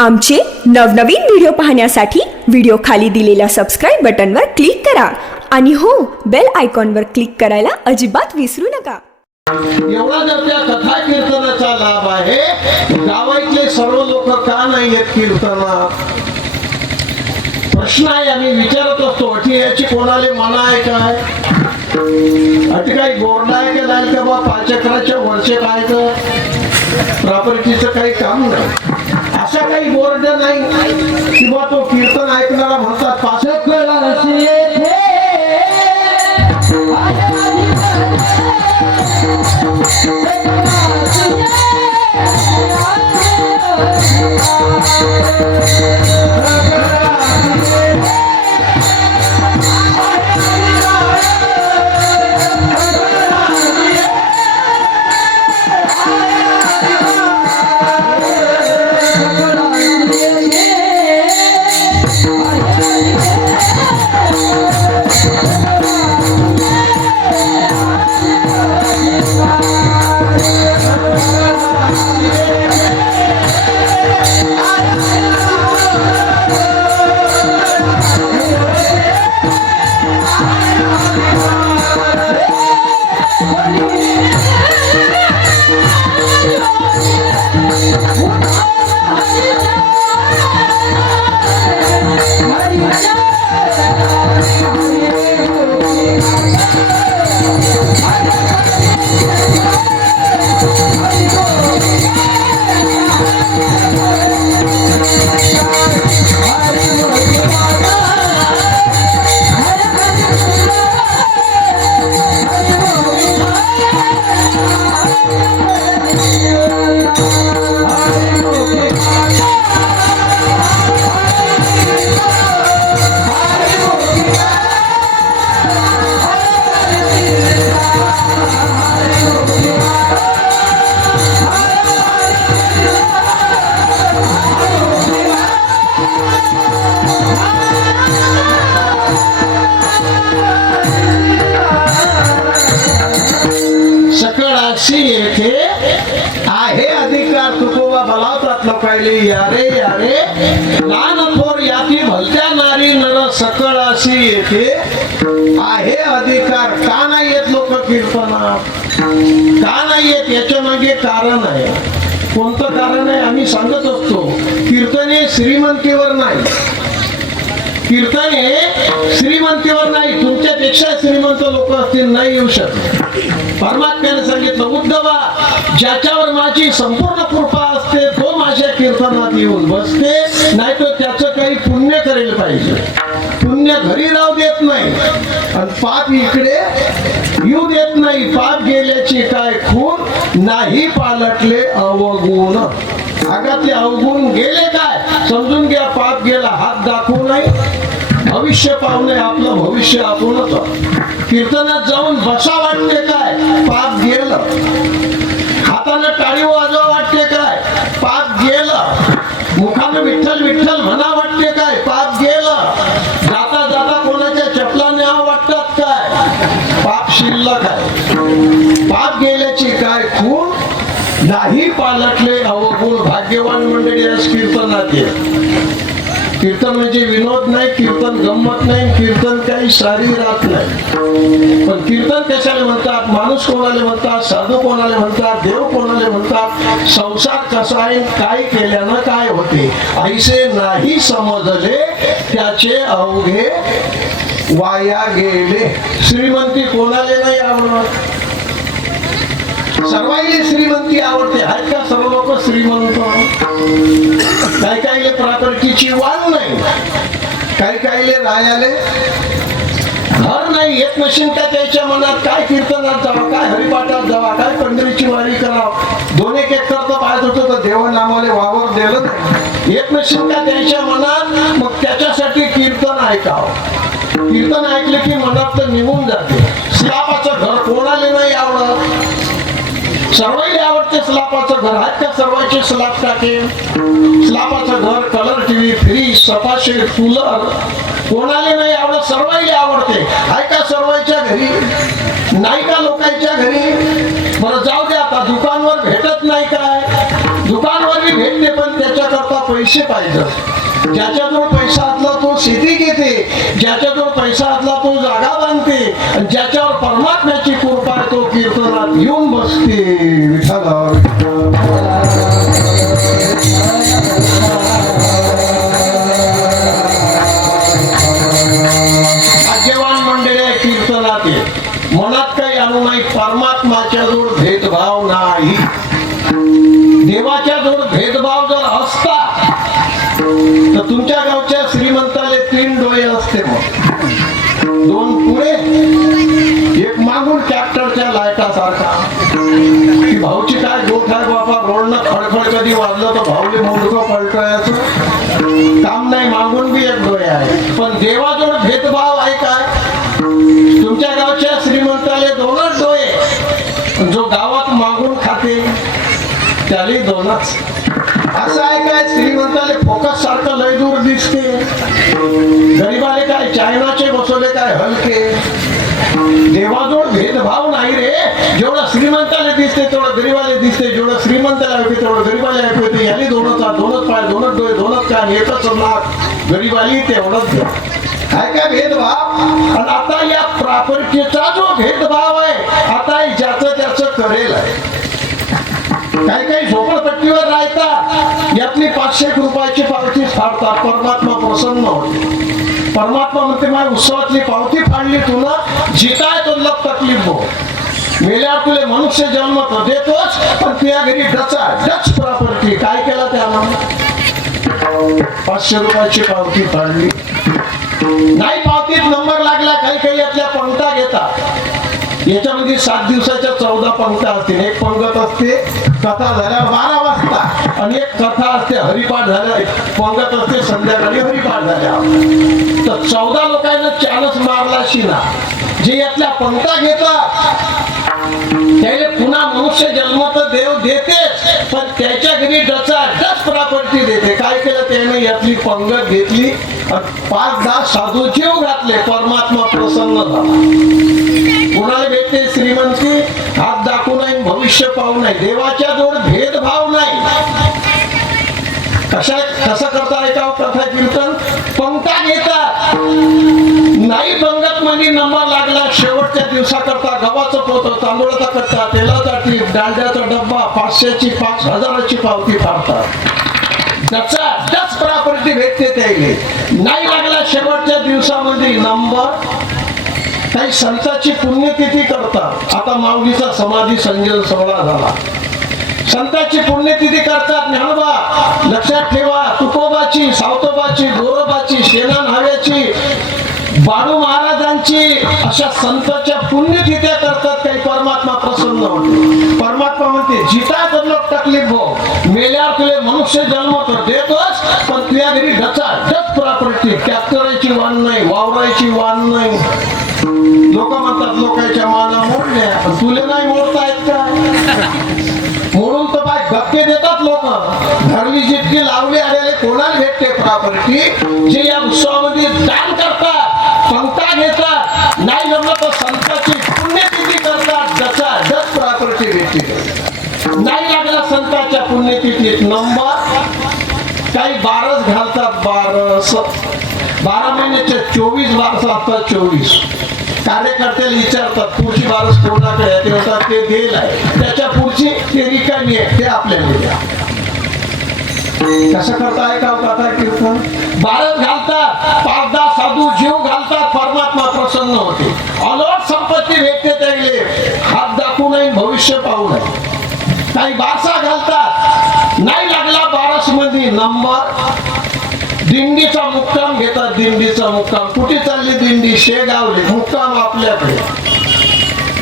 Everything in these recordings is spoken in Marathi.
आमचे नवनवीन व्हिडिओ पाहण्यासाठी व्हिडिओ खाली दिलेल्या सबस्क्राइब बटनवर क्लिक करा आणि हो बेल आयकॉनवर क्लिक करायला अजिबात विसरू नका। एवढा जर त्या कथा कीर्तनाचा लाभ आहे, गावातले सर्व लोक का नाही येत कीर्तनात? प्रश्न आहे, आम्ही विचारत असतो। अटी याची कोणाले मना आहे काय? अटी काही गोरडा आहे का नाही का बा? 5 एकराच्या वरचे काय तर प्रॉपर्टीचं काही काम नाही, अशा काही बोर्ड नाही की बा तो कीर्तन ऐकणारा म्हणतात 5 येथे आहे अधिकार तुकोबा बलावतात लोकायले यारे यारे लहान थोर याती भलत्या नारी नर सकळाशी येथे आहे अधिकार। का नाही येत लोक कीर्तनात? का नाही येत? याच्या मागे कारण आहे। कोणतं कारण आहे? आम्ही सांगत असतो, कीर्तन हे श्रीमंतीवर नाही, कीर्तन हे श्रीमंतीवर नाही। तुमच्यापेक्षा श्रीमंत लोक असतील नाही येऊ शकत। परमात्म्याने सांगितलं, उद्धवा ज्याच्यावर माझी संपूर्ण कृपा असते तो माझ्या कीर्तनात येऊन बसते, नाही तर त्याचं काही पुण्य करेल पाहिजे। पुण्य घरी राहू देत नाही आणि पाप इकडे येऊ देत नाही। पाप गेल्याची काय खून नाही पालटले अवगुण। आगातले अवगुण गेले काय समजून घ्या, पाप गेला। हात दाखवू नाही, भविष्य पाहुणे आपलं भविष्य आपणच। कीर्तनात जाऊन बसा वाटते काय? पाप गेलं। हाताने टाळी वाजवा वाटते काय? पाप गेलं। मुखाने विठ्ठल विठ्ठल म्हणा वाटते काय? पाप गेलं। जाता जाता कोणाच्या चपला न्यावं वाटतात काय? पाप शिल्लक आहे। पाप गेल्याची काय खून नाही पालटले अवगुण। भाग्यवान मंडळी आज कीर्तनात येत। कीर्तन म्हणजे विनोद नाही, कीर्तन गंमत नाही, कीर्तन काही शारीरात नाही। पण कीर्तन कशाला म्हणतात? माणूस कोणाला म्हणतात? साधू कोणाला म्हणतात? देव कोणाला म्हणतात? संसार कसा आहे, काय केल्यानं काय होते, ऐसे नाही समजले त्याचे अवघे वाया गेले। श्रीमंती कोणाला नाही आवडत? सर्वांना श्रीमंती आवडते। आहेत का सर्व लोक श्रीमंत? काही काहीले प्रॉपर्टीची वाण नाही, काही काहीले रायाले घर नाही। येत नशीन का त्याच्या मनात? काय कीर्तनात जावा, काय हरिपाठात जावा, काय पंढरीची वारी करावं। 2 एकर तर पाहत होतो तर देवा नामाले वावर दिलं नाही। येत नशीन का त्याच्या मनात? मग त्याच्यासाठी कीर्तन ऐकावं। कीर्तन ऐकले की मनात तर निघून जाते। स्लापाचं घर कोणाला नाही आवडत? सर्वांना आवडते स्लापाचं घर। आहेत का सर्वांचे स्लाप टाके? स्लापाचं घर, कलर टीव्ही, फ्रीज, सोफाशेट, कूलर कोणाला नाही आवडत? सर्वांना आवडते। आहे का सर्वांच्या घरी? नाही का लोकांच्या घरी? बरं जाऊ दे, आता दुकानवर भेटत नाही काय? दुकानवर बी भेटते पण त्याच्याकरता पैसे पाहिजे. ज्याच्याजवळ पैसा असला तो शेती घेते, ज्याच्याजवळ पैसा असला तो जागा बांधते, आणि ज्याच्यावर परमात्म्याची कृपा आहे तो कीर्तनात येऊन बसते. भाग्यवान मंडळी आहे कीर्तनात ये. मनात काही आणू नाही. परमात्माच्या जोड भेदभाव नाही. देवाच्या जोड भेदभाव जर असता तर तुमच्या गावच्या श्रीमंताले 3 डोळे असते. मग 2 पुढे, एक मागून ट्रॅक्टरच्या लाईटासारखा. की भाऊची काय गोठ आहे बाबा, रोडनं खडखड कधी वाजलं तर भाऊले मुंडकं पलटायचं काम नाही. मागून बी एक डोळे आहे. पण देवाजवळ भेदभाव आहे काय? तुमच्या गावच्या श्रीमंताले 2च डोळे, जो गावात मागून खाते त्याला 2च. असं आहे काय? श्रीमंताले फोकस सारखं लय दूर दिसते, गरीबाले काय चायनाचे बसवले काय हलके. देवाजवळ भेदभाव नाही रे. जेवढं श्रीमंताला दिसते तेवढं गरीबाला दिसते, जेवढं श्रीमंताला ऐकते तेवढं गरीबाला ऐकू येते. याली 2च हात, 2च पाय, 2च डोळे, 2च कान, 1च नाक. गरीबाली तेवढंच घ्या. काय काय भेदभाव. आणि आता या प्रॉपर्टीचा जो भेदभाव आहे, आता ज्याचं त्याचं करेल आहे. काही काही झोपडपट्टीवर राहतात, यातली 500 रुपयाची पावती फाडतात. परमात्मा प्रसन्न होते. परमात्मा म्हणते माझ्या उत्सवातली पावती फाडली तुला, जिताय तो लग तकलीफ हो. मेल्यावर तुले मनुष्य जन्म तर देतोच, पण तुझ्या घरी डच प्रॉपर्टी. काय केला त्यानं? 500 रुपयाची पावती फाडली. नाही पावतीत नंबर लागला. काही काही यातल्या पंक्ता घेतात. याच्यामध्ये 7 दिवसाच्या 14 पंक्ता असतील. एक पंगत असते कथा झाल्या 12 वाजता, आणि एक कथा असते हरिपाठ झाल्या, पंगत असते संध्याकाळी हरिपाठ झाल्या. तर 14 लोकांना चानस मारला शिना. जे यातल्या पंक्ता घेतात त्याला पुन्हा मनुष्य जन्म तर देव देतेच, पण त्याच्या घरी डच प्रॉपर्टी देते. काय केलं त्याने? यातली पंगत घेतली, 5-10 साधू जीव घातले. परमात्मा प्रसन्न झाला. कुणाला भेटते श्रीमंती? हात दाखवू नाही, भविष्य पाहू नाही. देवाच्या जोड भेदभाव नाही. कसं करता ऐकाव कथा कीर्तन? पंक्ता घेतात. नाही पंगत मध्ये नंबर लागला, शेवटच्या दिवसाकरता गव्हाचं पोत, तांदूळाचा कट्टा, तेलाचा टीप, डालड्याचा डब्बा, 500ची 5000ची पावती फाडतात. डच प्रॉपर्टी भेटते त्याले. नाही लागला शेवटच्या दिवसामध्ये नंबर, काही संतांची पुण्यतिथी करतात. आता माऊलीचा समाधी संजय सोहळा झाला. संतांची पुण्यतिथी करतात. ज्ञानोबा लक्षात ठेवा, तुकोबाची, सावतोबाची, गोरोबाची, शेणा न्हाव्याची, बाळू महाराजांची, अशा संतांच्या पुण्यतिथ्या करतात. काही परमात्मा प्रसन्न होते. परमात्मा म्हणते जिता तर लोक तकलीफ हो, मेल्यावर तुले मनुष्य जन्म तर देतोच, पण तुझ्या घरी डच प्रॉपर्टी. ट्रॅक्टराची वाण नाही, वावराची वाण नाही. लोक म्हणतात लोकांच्या माना मोडल्या, पण तुले नाही मोडतायत का? मोडून तर बाय धक्के देतात लोक. घरली जितकी लावली आलेले कोणाला भेटते प्रॉपर्टी? जे या उत्सवामध्ये दान करतात, पंक्ता घेतात. नाही जमलं तर संतांची पुण्यतिथी करतात. डच प्रॉपर्टी भेटते. नाही लागला संतांच्या पुण्यतिथीत नंबर, काही 12 घालतात. 12 महिन्याचे 24 बारस असतात. 24 कार्यकर्त्याला विचारतात पुढची बारस कोणाकडे आहे? ते होतात ते देल आहे. त्याच्या पुढची ते रिकामी आहे, ते आपल्याला द्या. कसं करता ऐकाव कथा कीर्तन? 12 घालतात. 5-10 साधू जीव घालतात. परमात्मा प्रसन्न होते. अलोट संपत्ती भेटते त्याले. हात दाखवू नाही, भविष्य पाहू नाही. काही 12 घालतात. नाही लागला 12 मध्ये नंबर, दिंडीचा मुक्काम घेतात. दिंडीचा मुक्काम. कुठे चालली दिंडी? शेगावले. मुक्काम आपल्याकडे.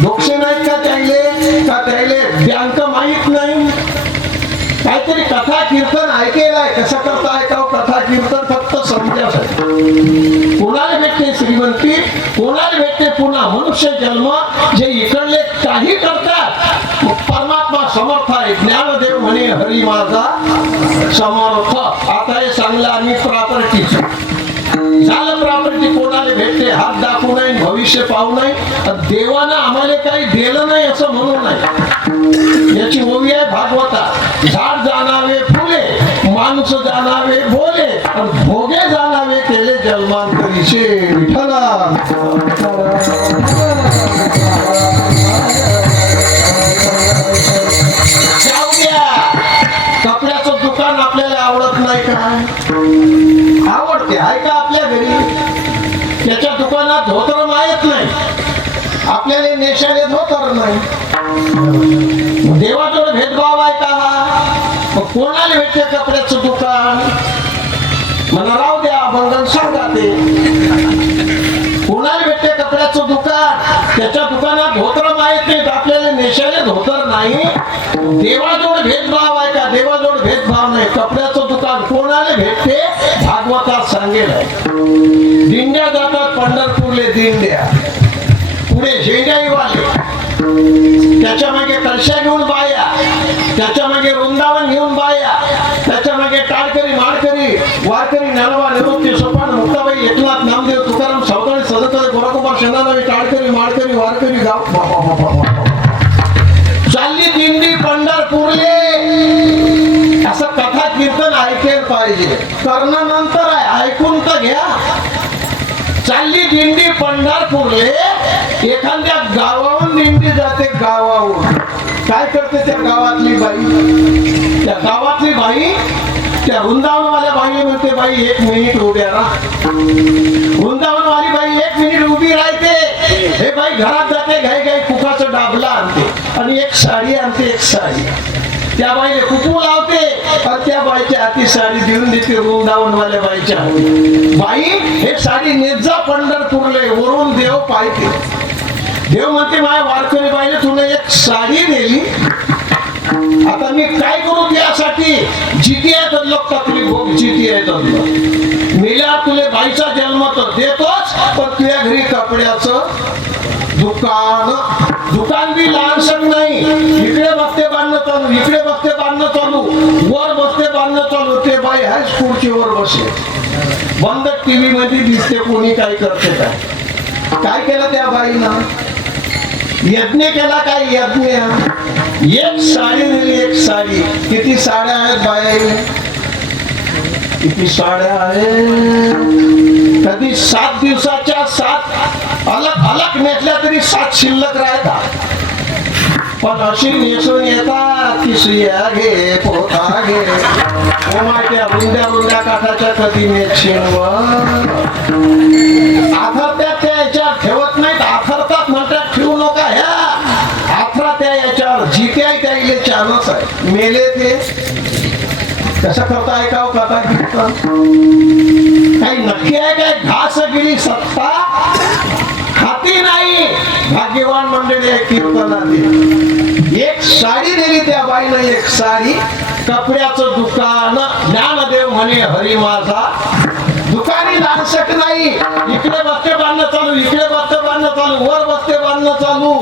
डोक्षे नाहीत का त्याले? का त्याले बँक माहित नाही? काहीतरी कथा कीर्तन ऐकेलाय. कसं करता ऐकाव कथा कीर्तन? फक्त समजासाठी. कोणाला भेटते श्रीमंती, कोणाला भेटते पुन्हा मनुष्य जन्म. जे इकडले काही करतात, परमात्मा समर्थ आहे. ज्ञानदेव म्हणे हरी माझा समर्थ. आता हे सांगलं आम्ही प्रॉपर्टीचं झालं. प्रॉपर्टी कोणाला भेटते? हात दाखवू नाही, भविष्य पाहू नाही. देवानं आम्हाला काही दिलं नाही असं म्हणू नाही. याची ओवी आहे भागवता. झाड जाणावे फुले माणूस जाणावे बोले आणि भोगे जाणावे केले जन्मांतरीचे विठ्ठला. जाऊ द्या, कपड्याचं दुकान आपल्याला आवडत नाही का? आवडते, आहे का आपल्या घरी? त्याच्या दुकानात धोतर माहित नाही, आपल्याला नेशाले धोतर नाही. देवाजवळ भेदभाव आहे का? मग कोणाला भेटते कपड्याचं दुकान? मला राहू द्या, बंधन सांगा ते. कोणाला भेटते कपड्याचं दुकान? त्याच्या दुकानात धोतर माहित नाही, आपल्याला नेशाले धोतर नाही. देवाजवळ भेदभाव आहे का? देवाजवळ भेदभाव नाही. कपड्याचं दुकान कोणाला भेटते? भागवतात सांगेल. दिंड्या जातात पंढरपूरले, दिंड्या पुढे झेंडाई वाले, त्याच्या मागे कळशा घेऊन बाया, त्याच्या मागे वृंदावन घेऊन बाया, त्याच्या मागे टाळकरी माळकरी वारकरी नरवा निवृत्ती सोपान मुक्ताबाई एकनाथ नामदेव तुकाराम सावताळे सदकर गोराकुमार शेंदानावी टाळकरी माळकरी वारकरी गाव. चालली दिंडी पंढरपूरले. असं कथा कीर्तन ऐकेल पाहिजे, कर्णानंतर आहे, ऐकून तर घ्या. चालली दिंडी पंढरपूरले. एखाद्या गावाहून दिंडी जाते, गावाहून. काय करते त्या गावातली बाई? त्या गावातली बाई त्या वृंदावनवाल्या बाईला म्हणते, बाई 1 मिनिट उभ्या राहा. वृंदावनवाली बाई 1 मिनिट उभी राहते. हे बाई घरात जाते, घाई घाई कुकाचं डाबला आणते आणि एक साडी आणते, एक साडी. त्या बाईने कुकू लावते आणि त्या बाईच्या हाती साडी देऊन देते वृंदावनवाल्या बाईच्या हाती. बाई हे साडी नेजा पंढरपूरले, वरून देव पाहते. देव म्हणते, माझ्या वारकरी बाईने तुला एक साडी दिली, आता मी काय करू त्यासाठी? जिती आहे तर लोक तकलीफ भोग, जिती आहे तर मेल्या तुले बाईचा जन्म तर देतोच, पण तुझ्या घरी कपड्याचं दुकान बी लहानसं नाही. इकडे बघते बांधणं चालू, इकडे बघते बांधणं चालू, वर बसते बांधणं चालू. ते बाई आहेच खुर्चीवर बसले, बंद टीव्ही मध्ये दिसते कोणी काय करते. काय केलं त्या बाईनं? यज्ञ केला. काय यज्ञ? एक साडी दिली, एक साडी. किती साड्या आहेत बाई? किती साड्या आहेत? कधी 7 दिवसाच्या 7 अलग नेसल्या तरी 7 शिल्लक राहतात. पण अशी नेसून येतात की सुया घे, पोथा घे, त्या रुंद्या काठाच्या कधी नेशील. आथरत्या त्या याच्यावर ठेवत नाहीत, आथरतात म्हणतात ठेवू नका. ह्या आथरा त्या याच्यावर जिथे आहे त्याला चानस आहे. मेले ते कसं करता ऐकाव कथा कीर्तन? काही नक्की आहे काय? घास गेली सत्ता हाती नाही. भाग्यवान मंडळी आहे कीर्तनातील. एक साडी दिली त्या बाईनं, एक साडी. कपड्याचं दुकान ज्ञानदेव म्हणे हरी माझा. दुकानी दानशक नाही. इकडे बसते बांधणं चालू, इकडे बसते बांधणं चालू, वर बसते बांधणं चालू.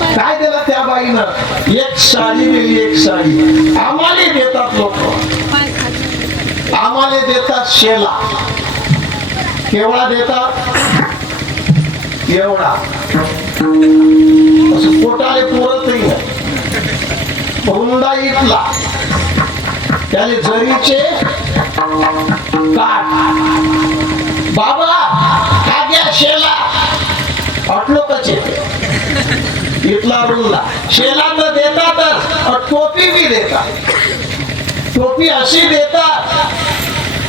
काय दिलं त्या बाईनं? एक साडी दिली, एक साडी. आम्हाला देतात लोक, आम्हाला देतात शेला. केवढा देतात? एवढा. असं पोटाले पुरतही हुंडा इथला, त्याले जरीचे काठ. बाबा हा घ्या शेला. अटलो कचे इथला रुंदा. शेला तर देतातच, टोपी बी देतात. टोपी अशी देतात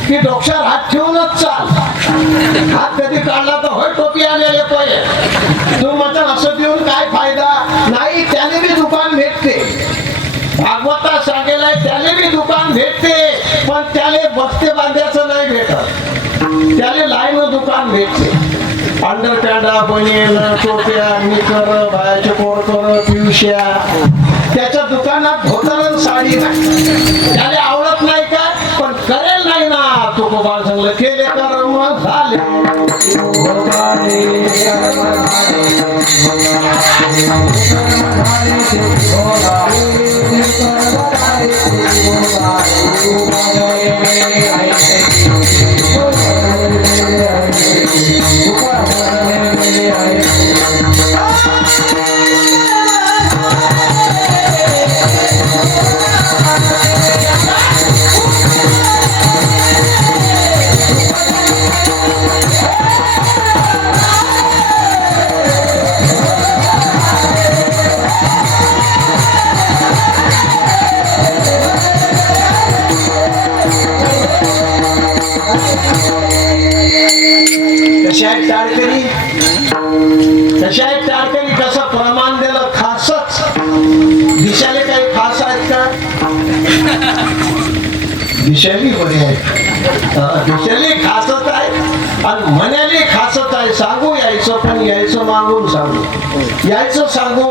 की डोक्यावर हात ठेवूनच चाल. हात कधी काढला तर होय टोपी आलेले पाहिजे. तू म्हणता असं देऊन काय फायदा नाही. त्याने बी दुकान भेटते. भागवता सांगेलाय त्याने बी दुकान भेटते, पण त्याने बस्ते बांधायचं नाही भेटत. त्याने लाईन दुकान भेटते. अंडरपॅन्डा, बनियन, टोप्या, निकर, बायाचे कोरकर, पिवश्या. त्याच्या दुकानात धोतर साडी नाही. त्याला आवडत नाही का? पण करेल नाही ना. तुकोबा सांगलं केले कर्म झाले. कशा आहेत टाळकरी, कशा आहेत टाळकरी, कसं प्रमाण दिलं खासच. दिशाले काही खास आहेत का? दिशाली बरे आहेत, दिशाली खासच आहे आणि मनाली खासच आहे. सांगू यायचं, पण यायचं मागून सांगू, यायचं सांगू,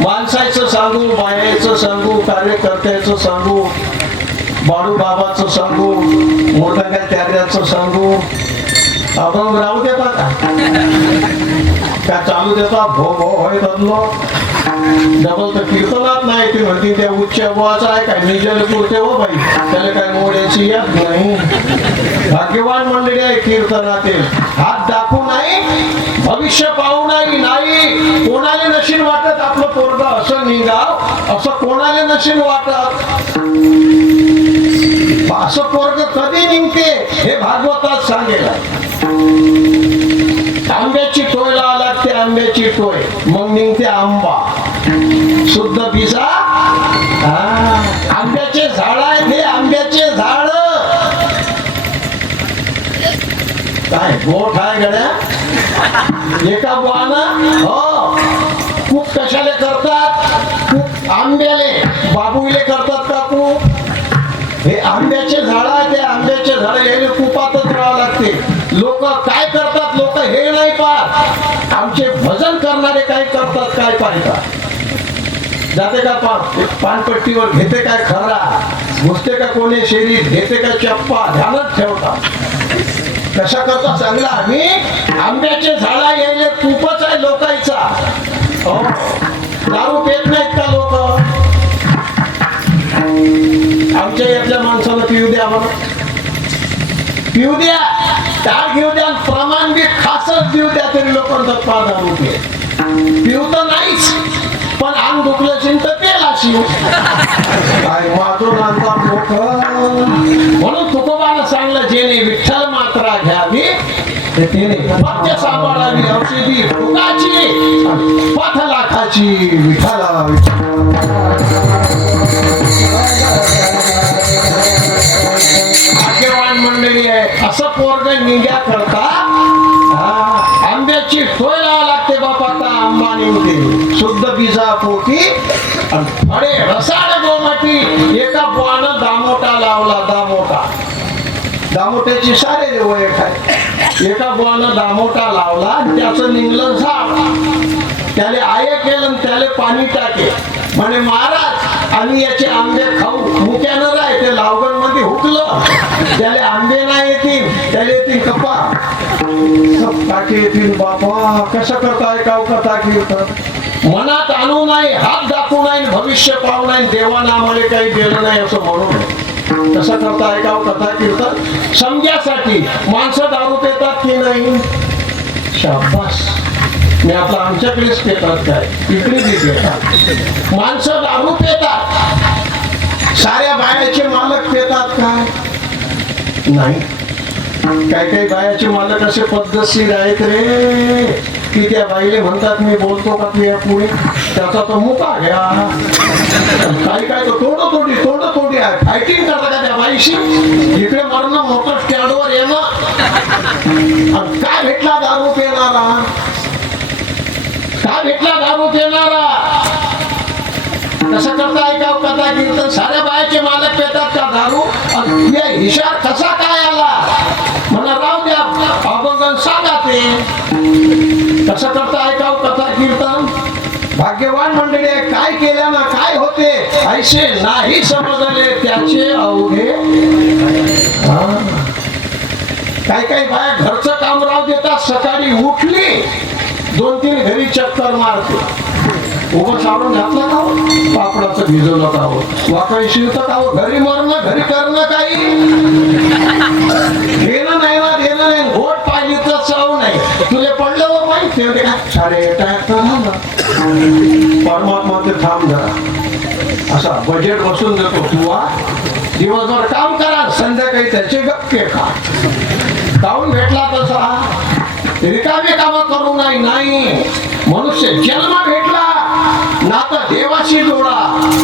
माणसाचं सांगू, बायाचं सांगू, कार्यकर्त्याचं सांगू, बाळू बाबाचं सांगू, मोठं काय त्याचं सांगू. आपण राहू देता का चालू देता? भो भो होय बदलो डबल तर कीर्तनात नाही. ती म्हणते त्या उच्च बुवाचा आहे काय निजल पुरते हो बाई, त्याला काय मोड्याची याद नाही. भाग्यवान मंडळी आहे कीर्तनातील. हात दाखवू नाही, भविष्य पाहू नाही. नाही कोणाला नशीन वाटत आपलं पोरग असं निघाव, असं कोणाला नशीन वाटत. असं पोरग कधी निघते हे भागवतात सांगेल. आंब्याची टोय लावा लागते, आंब्याची टोय, मग निघते आंबा शुद्ध बिजा. आंब्याचे झाड आहे हे, आंब्याचे झाड काय गोठ आहे गड्या. एका बुवानं हो खूप कशाले करतात, खूप आंब्याले बाबूले करतात का खूप. हे आंब्याचे झाड आहे, ते आंब्याचे झाड यायला कुपातच राहावं लागते. लोक काय करतात, लोक हे नाही पाहत. आमचे भजन करणारे काय करतात काय पाहतात. जाते का पानपट्टीवर घेते काय खरा, घुसते का कोणी शेरीत, घेते का चप्पा, ध्यानात ठेवतात. कशा करतो चांगला आम्ही. आंब्याचे झाडा यायले खूपच आहे लोकांचा. हो दारू पेत नाहीत का लोक. आमच्या यातल्या माणसाला पिऊ द्या, मला पिऊ द्या, टाळ घेऊ द्या, प्रमाण बी खासच देऊ द्या, तरी लोकांचा पादा रुपये पिऊ तर नाहीच, पण अंग दुखलं असेल तर पेला शिव काय वाजून आणतात लोक. म्हणून तुकोबाला सांगलं, जेणे विठ्ठल मात्रा घ्यावी तेने पथ्य सांभाळावी, औषधी फुकाची पथ लाखाची. विठ्ठला भाग्यवान मंडळी आहे. असं पोरग निघ्या करता आंब्याची टोय लावा लागते बापा. आता आंबा निघते शुद्ध बीजा पोटी, अरे रसाळ गोमाटी. एका बुवानं दामोटा लावला, दामोटा, दामोट्याची सारे वय काय. एका बुवानं दामोटा लावला, त्याचं निघलं झाड. त्याले आय केलं, त्याले पाणी टाके. म्हणे महाराज आम्ही याचे आंबे खाऊ, मुक्यानं राय. ते लावगण मध्ये हुकलं, त्याले आंबे नाही येतील, त्याला येतील कपा टाके येतील. बापा कसं करताय का कथा कीर्तन. मनात आणू नाही, हात दाखवू नाही, भविष्य पाहू नाही. देवानं आम्हाला काही दिलं नाही असं म्हणून कसं करताय का कथा कीर्तन. समजासाठी माणसं दारू पितात की नाही. शाबास, मी आपला आमच्याकडेच पेतात काय, इकडे बी पेतात. माणसं दारू पेतात, साऱ्या बायाचे मालक पेतात काय नाही. काही काही बायाचे मालक असे पद्धतशीर आहेत रे, की त्या बाईले म्हणतात मी बोलतो का तुझ्या पुढे, त्याचा तो मुका घ्या. काही काय तो तोडतोडी तोडतोडी आहे. फायटिंग करता का त्या बाईशी. इकडे मरणं मोठं स्टँडवर येणं. काय भेटला दारू पेणारा, काय भेटला दारू देणारा. कसं करताय का कथा कीर्तन. साऱ्या बायाचे मालक पेतात का दारू. हिशार कसा काय आला मला राहू द्या, अभंगन सांगा ते. कसं करताय का कथा कीर्तन. भाग्यवान मंडळी काय केल्यानं काय होते ऐसे नाही समजले त्याचे अवघे. काही काही बाया घरचं काम राहू देतात, सकाळी उठली 2-3 घरी चक्कर मारते. उभं सावरून घातलं का, पापडाचं भिजवलं का, वाकळी शिरत का, घरी मरणं घरी करणं काही घेणं नाही ना देणं नाही. घोट पाहिली तर चव नाही. तुले पडलं हो माहिती तेवढे का साडे परमात्मा ते थांब जरा. असा बजेट बसून देतो तू. दिवसभर काम करा, संध्याकाळी त्याचे गप्पे खा. काऊन भेटला तसा. रिकामे काम करू नाही. मनुष्य जन्म भेटला ना तर देवाशी जोडा,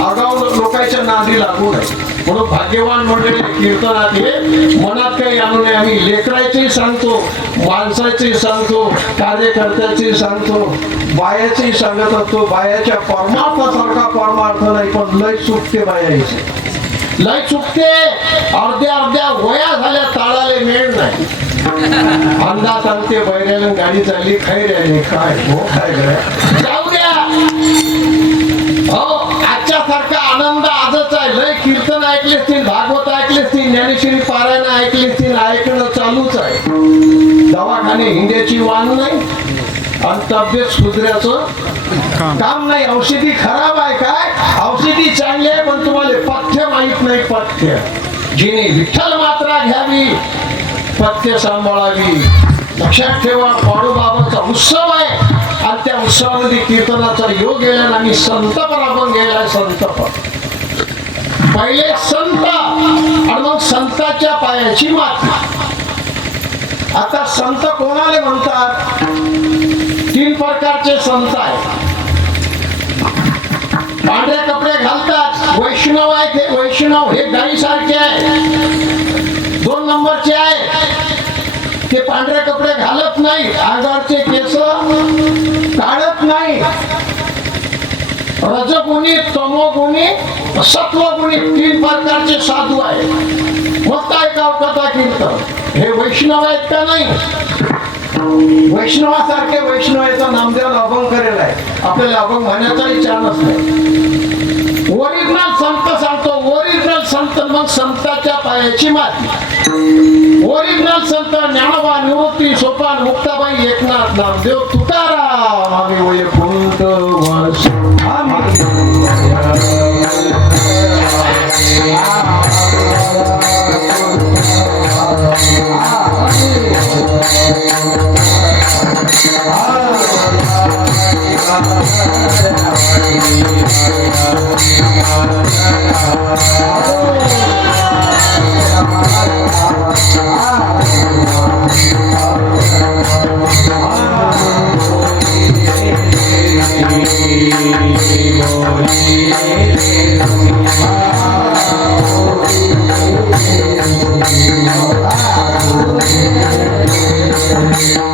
आगाऊ लोकांच्या नादी लागू नये. म्हणून भाग्यवान मंडळी कीर्तनात हे मनात काही आणू नये. आम्ही लेकरायचंही सांगतो, माणसाचंही सांगतो, कार्यकर्त्याचंही सांगतो, बायाचंही सांगत असतो. बायाच्या परमार्थासारखा परमार्थ नाही, पण लय चुकते बायाची, लय चुकते. अर्ध्या वया झाल्या ताळाले मेळ नाही. अंदा सांगते बैऱ्याला गाडी चालली खैर आली काय हो काय जाऊ द्या. हो आजच्या सारखा आनंद आजच आहे. लय कीर्तन ऐकले असतील, भागवत ऐकले असतील, ज्ञानेश्वरी पारायण ऐकले असतील, ऐकणं चालूच आहे. दवाखाने हिंड्याची वाण नाही आणि तब्येत सुधऱ्याचं काम नाही. औषधी खराब आहे काय, औषधी चांगली आहे, पण तुम्हाला पथ्य माहित नाही. पथ्य जिने विठ्ठल मात्रा घ्यावी, पथ्य सांभाळावी. लक्षात ठेवा, बाबाचा उत्सव आहे आणि त्या उत्सवामध्ये कीर्तनाचा योग गेला. आम्ही संतपर आपण गेलाय. संतपर पहिले संत आणि मग संताच्या पायाची माती. आता संत कोणाले म्हणतात? 3 प्रकारचे संत आहेत. पांढरे कपडे घालतात, वैष्णव आहेत. हे वैष्णव हे गाई सारखे आहे. 2 नंबरचे आहे, ते पांढरे कपडे घालत नाही, अंगावरचे केस काढत नाही. रजगुणी, तमोगुणी, सत्वगुणी 3 प्रकारचे साधू आहेत. मग काय कथा कीर्तन हे वैष्णव आहेत का नाही? वैष्णवासारखे वैष्णवाचा नामदेवाला अभंग करेल आहे. आपल्याला अभंग म्हणण्याचाही चान्स नाही. ओरिजिनल संत सांगतो, ओरिजिनल संत मग संताच्या पायाची माती. ओरिजिनल संत ज्ञानोबा, निवृत्ती, सोपान, मुक्ताबाई, एकनाथ, नामदेव, तुकाराम. आम्ही वैकुंठ वास Thank you.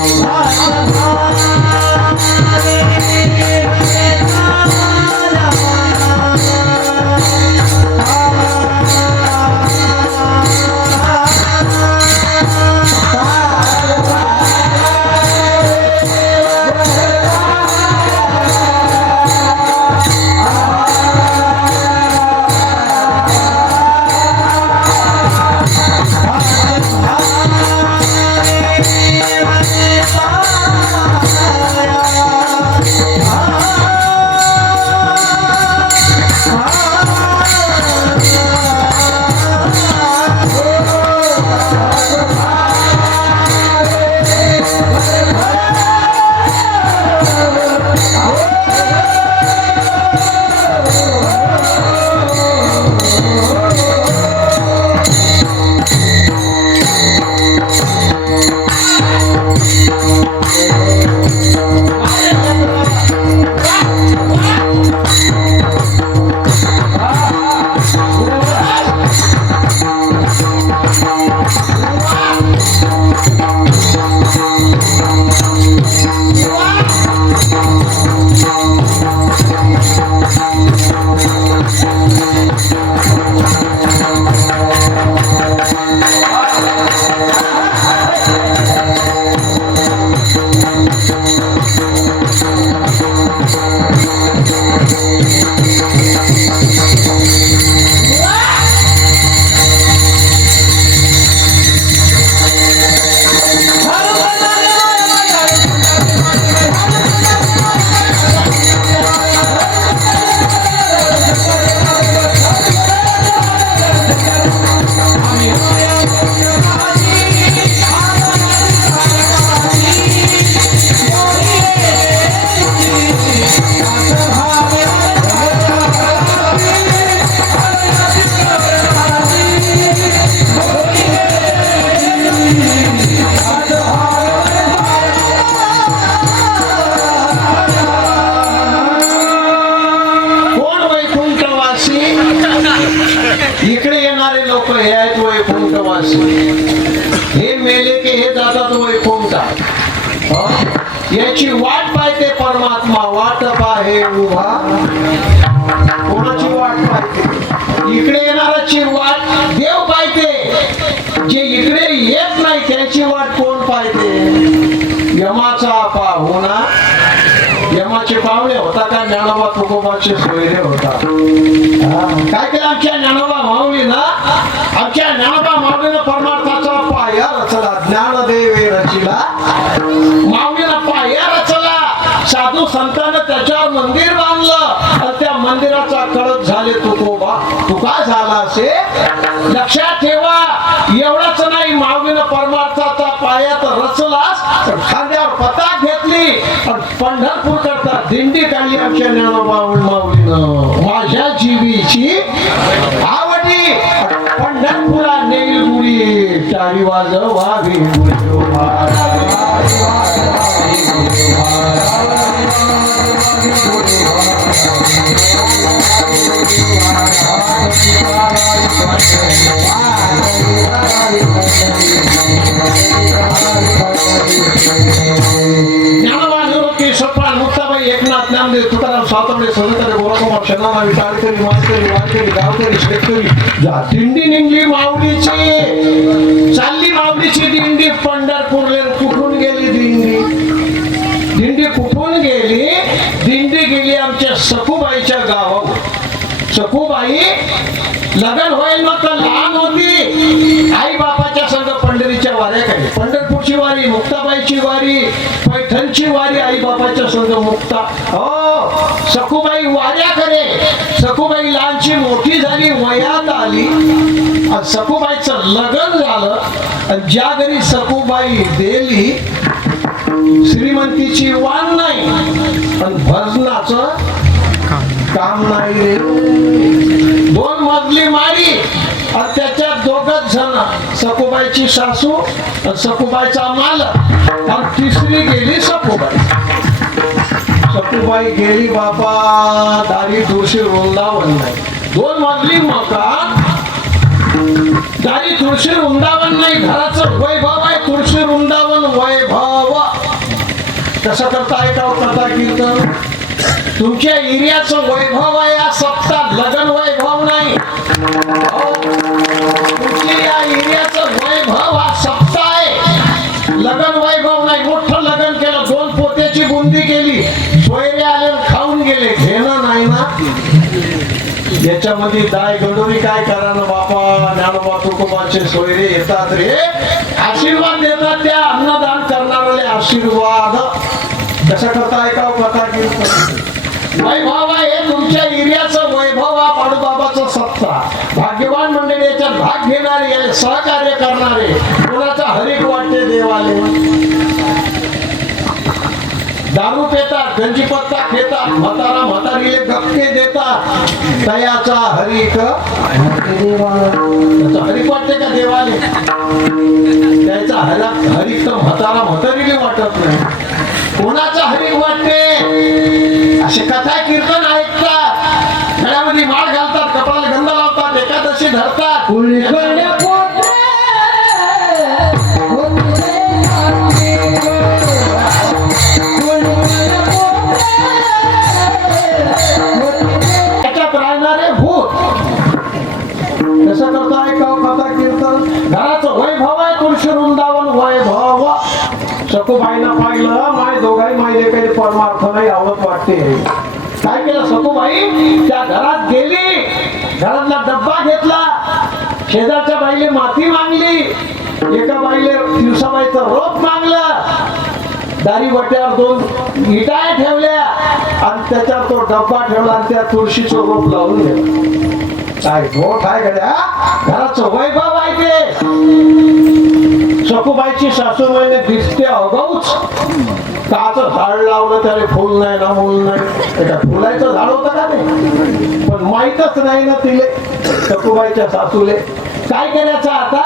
हे मेले की हे जातात वैकुंठा. याची वाट पाहते परमात्मा. वाट पाहे उभा. कोणाची वाट पाहते? इकडे येणाराची वाट देव पाहते. जे इकडे येत नाही त्याची वाट कोण पाहते? यमाचा पाहुणा. यमाचे पाहुणे होता का ज्ञानोबा तुकोबाचे सोयरे होता. काय केलं आमच्या ज्ञानोबा माऊली ना? आमच्या ज्ञानोबा माऊलीनं परमार्थाचा पाया रचला. ज्ञानदेवे रचिला. माऊलीनं पाया रचला. साधू संतांना त्याच्यावर मंदिर बांधलं आणि त्या मंदिराचा कळस झाले तुकोबा. तू काय झाला असे लक्षात ठेवा. एवढंच नाही, माऊलीनं परमार्थाचा पाया तर रचलास, खांद्यावर पताक घेतली पंढरपूर करता दिंडी काढली आमच्या ज्ञानोबा माऊलीनं. माझ्या जीवीची आवडी पंढरपुरा नेईल गुढी. टाळी वाजवावी एकनाथ नामदेव तुकाराम सावतवडे सगळे गोरखमार शनानावी टाळकरी मानकरी वारकरी गावकरी शेतकरी दिंडी निघली माऊलीची. चालली माऊलीची दिंडी पंढरपूरला. कुठून गेली दिंडी? दिंडी कुठून गेली? दिंडी गेली आमच्या सखूबाईच्या गावावर. सखूबाई लग्न होईल ना तर लहान होती. आई बापाच्या संग पंढरीच्या वाऱ्या काही. पंढरपूरची वारी, मुक्ताबाईची वारी, पैठणची वारी आई बापाच्या संग मुक्ता. हो सखूबाई वाऱ्या करे. सखूबाई लहानची मोठी झाली, वयात आली. सखूबाईचं लग्न झालं आणि ज्या घरी सखूबाई गेली श्रीमंतीची वाण नाही पण भजनाचं काम नाही रे. 2 मजली माडी आणि त्याच्यात दोघच जण, सखूबाईची सासू आणि सखूबाईचा मालक आणि तिसरी गेली सखूबाई. सखूबाई गेली बाबा दारी तुळशी वृंदावन नाही. 2 मजली मकान, दारी तुळशी वृंदावन नाही. घराचं वैभव आहे तुळशी वृंदावन वैभव. कसं करता ऐकावं कथा कीर्तन. तुमच्या एरियाचं वैभव आहे या सप्ताह. लगन वैभव नाही. तुमच्या या एरियाचं वैभव हा सप्ताह आहे. लगन वैभव नाही. मोठं लगन केलं, 2 पोत्याची बुंदी केली, सोयरे आले खाऊन गेले. घेणं नाही ना याच्यामध्ये. दाय गडोरी काय करा ना बापा. ज्ञानोबा तुकोबाचे सोयरे येतात रे, आशीर्वाद देतात. त्या अन्नदान करणारे आशीर्वाद. कसं करता ऐकावं कथा कीर्तन. वैभव आहे तुमच्या एरियाचं वैभव हा पाडूबाबाचा सत्ता. भाग्यवान मंडळी याच्यात भाग घेणारे, याला सहकार्य करणारे. कोणाचा हरिक वाटते देवाले. दारू पेतात, गंजीपत्ता खेतात, म्हातारा म्हातारीले गप्पे देतात. तयाचा हरिक त्याचा हरिक वाटते का देवाले? त्याचा हरिक तर म्हातारा म्हातारीले वाटत नाही. कोणाचा हरिक वाटते? असे कथा कीर्तन ऐकतात, गळ्यामध्ये माळ घालतात, कपाळाला गंध लावतात, एकादशी धरतात. त्याच्यात राहणारे भूत. कसं करता ऐकावं कथा कीर्तन. घराचं वैभव आहे तुळशी वृंदावन वैभव. सखूबाईना पाहिलं, माय दोघाही मायले काही परमार्थ नाही आवडत वाटते. काय केलं सखूबाई? त्या घरात गेली, घरातला डब्बा घेतला, शेजारच्या बाईले माती मागली, एका बाईले दिवसाबाईचं रोप मागलं, दारी वट्यावर 2 इटा ठेवल्या आणि त्याच्यावर तो डब्बा ठेवला आणि त्या तुळशीचं रोप लावून गेला. काय गोठ आहे गड्या. घराचं वैभव आहे ते. सखूबाईची सासू महिने दिसते अगाऊच. काचं झाड लावलं त्याला फुल नाही ना मूल नाही. एका फुलाचं झाड होतं का नाही, पण माहीतच नाही ना तिले सखूबाईच्या सासूले. काय करायचं आता?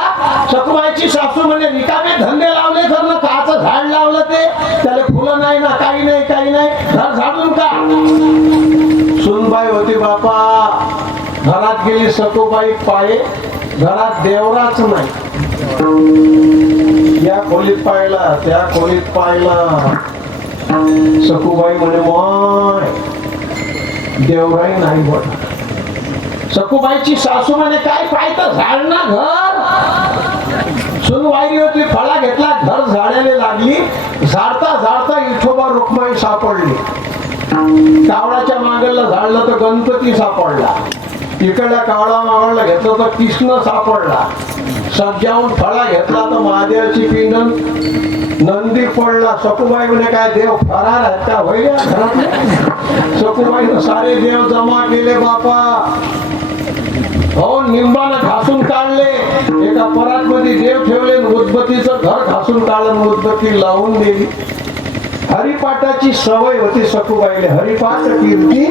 सखूबाईची सासू म्हणजे रिकामे धंदे लावले तर काचं झाड लावलं ते त्याला फुलं नाही ना काही नाही काही नाही. घर झाडून का? सुनबाई होती बापा. घरात गेली सखूबाई पाये. घरात देवराच नाही. या खोलीत पाहिला त्या खोलीत पाहिला. सखूबाई म्हणे माय देवराई नाही बोल. सखूबाईची सासू म्हणे काय पाहिजे झाड ना घर. सुनवाईरी होती फळा घेतला घर झाडायला लागली. झाडता झाडता विठोबा रुक्माई सापडली. कावळाच्या मागेला झाडलं तर गणपती सापडला. इकडल्या कावळा मागडला घेतलं तर कृष्ण सापडला. सज्जाहून फळा घेतला तर महादेवाची पिंड नंदी पडला. सखूबाई म्हणे काय देव फरार आहेत का होईल. सखूबाईनं सारे देव जमा केले बापा. हो निंबानं घासून काढले. एका परात मध्ये देव ठेवले. उदबत्तीचं घर घासून काढलं. उदबत्ती लावून दिली. हरिपाठाची सवय होती सखूबाईला. हरिपाठ कीर्ती.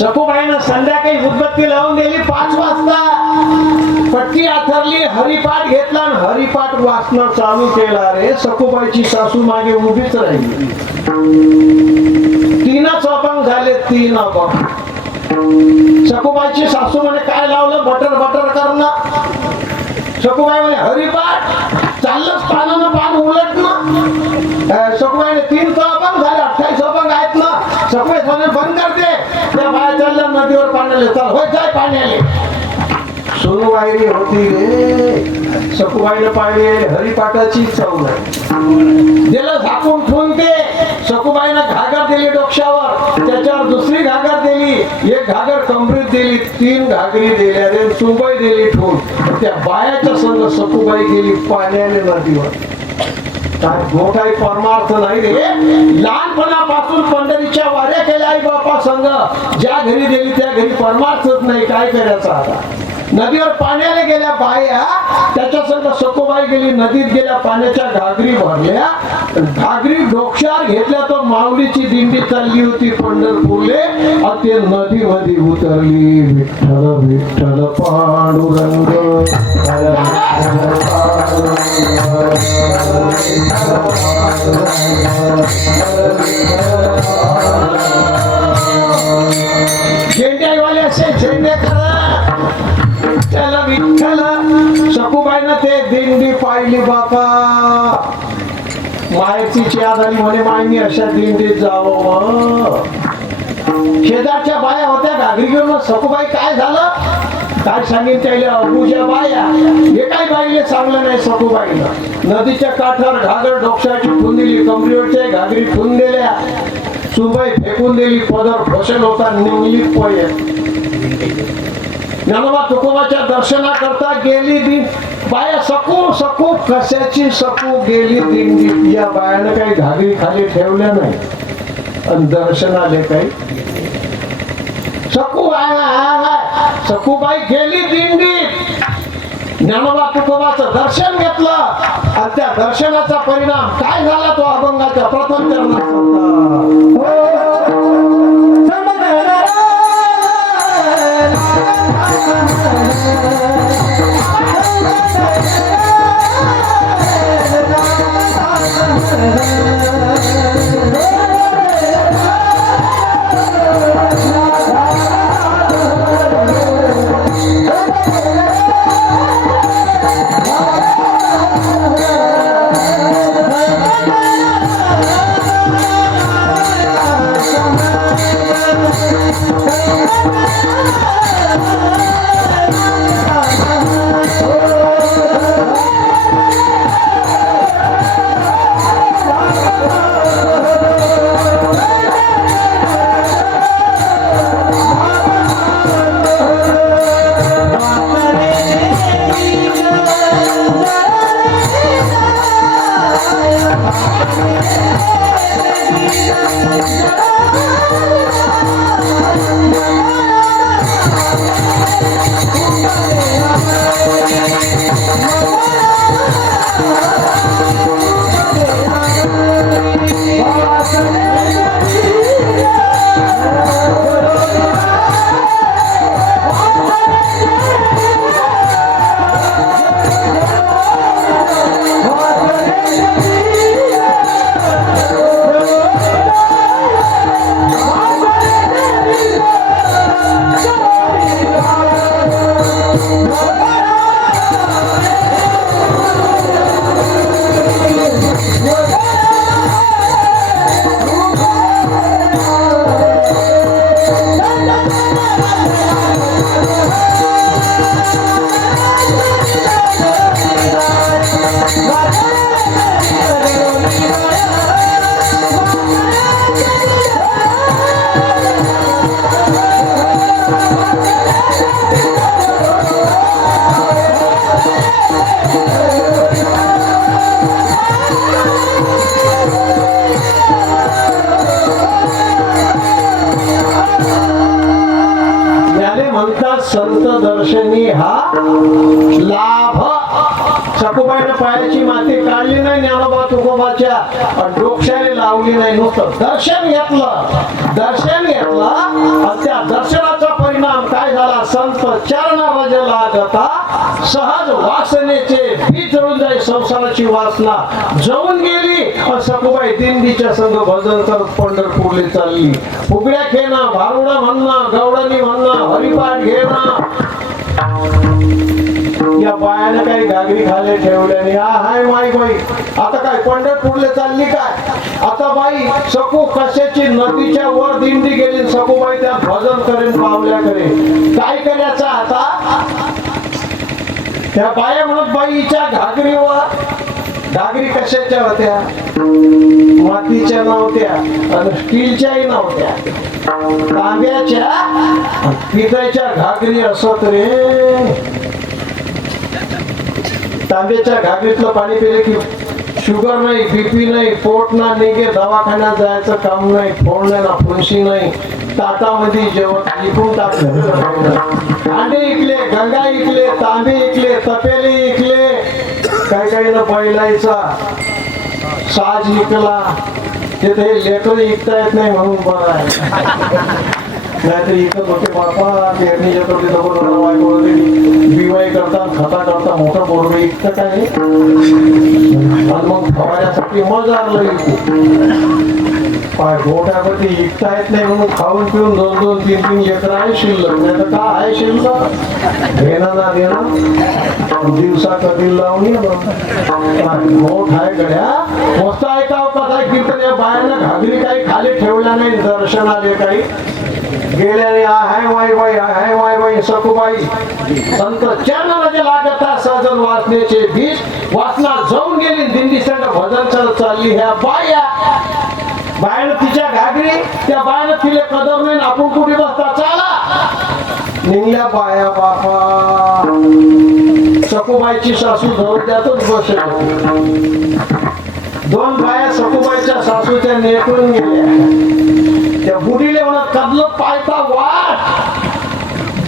सखूबाईनं संध्याकाळी उदबत्ती लावून दिली 5 वाजता. पट्टी आथरली. हरिपाठ घेतला आणि हरिपाठ वाचणं चालू केला. रे सखूबाईची सासू मागे उभीच राहिली. 3 अपंग झाले. 3 अपंग. सखूबाईची सासू म्हणे काय लावलं बटर बटर करणं. सखूबाई म्हणे हरिपाठ. चाललंच पानानं पान उलट ना. सखूबाईने 3 अपंग झाले. 28 अपंग आहेत ना. सखूबाई म्हणे बंद करते. त्या बाया चालल्या नदीवर पाण्याला. चल होय जाय पाण्याले. सुनवाईरी होती रे. सखूबाईने पाहिले हरिपाठाची चव नाही. दिलं झाकून ठेवून ते. सखूबाईनं घागर दिली डोक्यावर. त्याच्यावर दुसरी घागर दिली. एक घागर कमरीत दिली. 3 घागरी दिल्या रे. सुनबाई दिली ठेवून. त्या बायाच्या संग सखूबाई गेली पाण्याने नदीवर. काय मोठाही परमार्थ नाही रे. लहानपणापासून पंढरीच्या वाऱ्या केल्या आई बापा संग. ज्या घरी गेली त्या घरी परमार्थच नाही. काय करायचं आता. नदीवर पाण्याला गेल्या बाया. त्याच्या संग सखूबाई गेली. नदीत गेल्या पाण्याच्या घागरी भरल्या. घागरी डोक्यावर घेतल्या. तो माऊलीची दिंडी चालली होती पंढरपूरले. ते नदीमध्ये उतरली. विठ्ठल विठ्ठल पांडुरंग. झेंडेवाले असे झेंडे करा. त्याला विठ्ठल. सखूबाईनं ते दिंडी पाहिली बापा. मायेची चिया झाली म्हणे मायनी अशा दिंडीत जावं. शेजारच्या बाया होत्या घागरी घेऊन. सखूबाई काय झालं काय सांगेन त्याला. अबूच्या बाया. एकाही बाईले चांगलं नाही सखूबाईनं. नदीच्या काठावर घागर डोक्याची ठेवून दिली. कमरीवरच्या घागरी ठेवून दिल्या. सुबाई फेकून दिली. पदर फसेल होता. निघली पळत. ज्ञानोबा तुकोबाच्या दर्शनाकरता गेली दी बाया. सकू सकू कशाची सकू गेली दिंडी. या बायानं काही घागरी खाली ठेवल्या नाही. आणि दर्शनाले काही सकू सखूबाई गेली दिंडीत. ज्ञानोबा तुकोबाचं दर्शन घेतलं. आणि त्या दर्शनाचा परिणाम काय झाला तो अभंगाच्या प्रथम चरणात दर्शनी हा लाभ. सखूबाईने पायाची माती काढली नाही ज्ञानोबा तुकोबाच्या डोक्याने लावली नाही, नुसतं दर्शन घेतलं. दर्शन घेतलं आणि त्या दर्शनाचा परिणाम काय झाला? संत चरण रज लागता सहज वासनेचे बीज जळून जाई, संसाराची वासना जळून गेली. आणि सखूबाई दिंडीच्या संघ भजन करत पंढरपूरला चालली. फुगड्या खेळणं, भारुडं म्हणणं, गवळणी म्हणणं, हरिपाठ घेणं. या बायाने काही घागरी खाले ठेवल्याने हाय माई बाई आता काय पंढरपूरला चालली काय? आता बाई सकू कशाची नदीच्या वर दिंडी गेली. सकूबाई त्या भजन करेन पावल्या करे. काय करायचं आता? त्या बाया म्हणत बाईच्या घागरी कशाच्या होत्या? मातीच्या नव्हत्या आणि स्टीलच्याही नव्हत्या, तांब्याच्या पितळेच्या घागरी असत रे. तांब्याच्या घागरीतलं पाणी पिले की शुगर नाही, बीपी नाही, पोट ना निघे, दवाखान्यात जायचं काम नाही, फोडणे ना फुंशी नाही, ताटामध्ये जेवण इकून टाकलं. अंडे इकले, गंगा इकले, तांबे इकले, तपेले इकले, काही ना बैलायचा साज इकला. तिथे लेकर इकता येत नाही म्हणून बरं आहे. नाहीतर इकत होते बापा पेरणीच्या बिवाई करता खता करता मोठं बोरडं इकतं काय आणि मग फवाऱ्यासाठी मजा गोठ्यामध्ये इकता येत नाही म्हणून खाऊन पिऊन 2-2-3-3 एकर आहे शिल्लक. नाही तर काय आहे शिल्लक? घेणं ना देणं दिवसा कधी लावून मोठ आहे गड्या. मस्त ऐकावं कथा कीर्तन. या बायांना घागरी काही खाली ठेवल्या नाही, दर्शनाले काही गेल्याने हाय माय बाई, हाय माय बाई सखूबाई संत चरणामध्ये लागता सजन वासनेचे बीज वासना जाऊन गेली. दिंडी संघ भजन करत चालली. ह्या बायानं तिच्या घागरी, त्या बायानं तिले कदर नाही, आपण कुठे बसता चाला निघल्या बाया. बापा सखूबाईची सासू दरवाज्यातच बसेल. 2 बाया सखूबाईच्या सासूच्या नेटून गेल्या. त्या बुडीले म्हणत कदलं पायता वाट.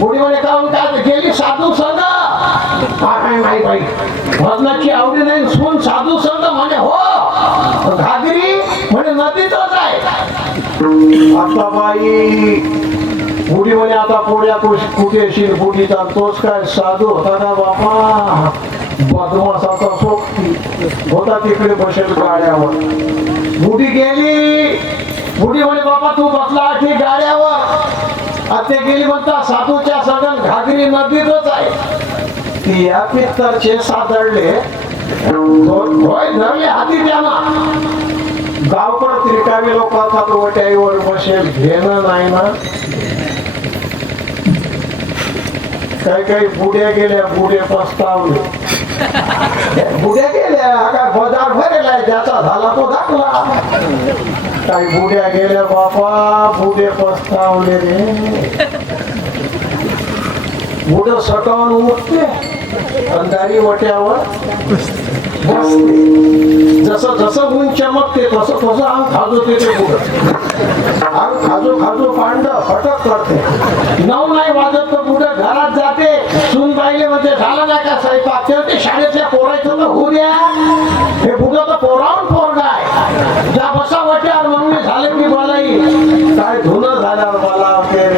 बुडी म्हणे काय गेली साधू संघ? काय नाही बाई भजनाची आवडी नाही, सून साधू संघ म्हणे हो. घागरी म्हणे नदीतच आहे. आता बाई बुडी म्हणे आता पोळ्या कुठे येशील? बुडीचा तोच काय साधू होता का बापा? बदमासाचा सोबती होता, तिकडे बसेल गाड्यावर. बुडी गेली. बुडी म्हणे बाबा तू बसला आठी गाड्यावर. आता गेली म्हणता साधूच्या सगळं घागरी नदीतच आहे. ती या पित्तरचे सादळले धरले हाती त्यांना. गावकर त्रिकावी लोक वट्याईवर बसेल, घेणं नाही ना. काही बुड्या गेल्या, बुडे पस्तावले. बुड्या गेल्या का बाजार भरेला ज्याचा झाला तो दाखला. काही बुड्या गेल्या बापा, बुडे पस्तावले रे. बुड सटावून उठते अंधारी वट्यावर बसते. जसं जसं ऊन चमकते तसं तसं अंग खाजवते ते बुड. अंग खाजू पांड फटक करते. 9 नाही वाजत तर बुड घरात जाते. सून बाईले म्हणजे झाला नाही का स्वयंपाक? ते शाळेतल्या पोरायचं तर होऊ द्या. हे बुड तर पोरावून पोरगा आहे. जा बसा वट्यावर मग झाले की मलाई काय धुणं झाल्यावर मला रे.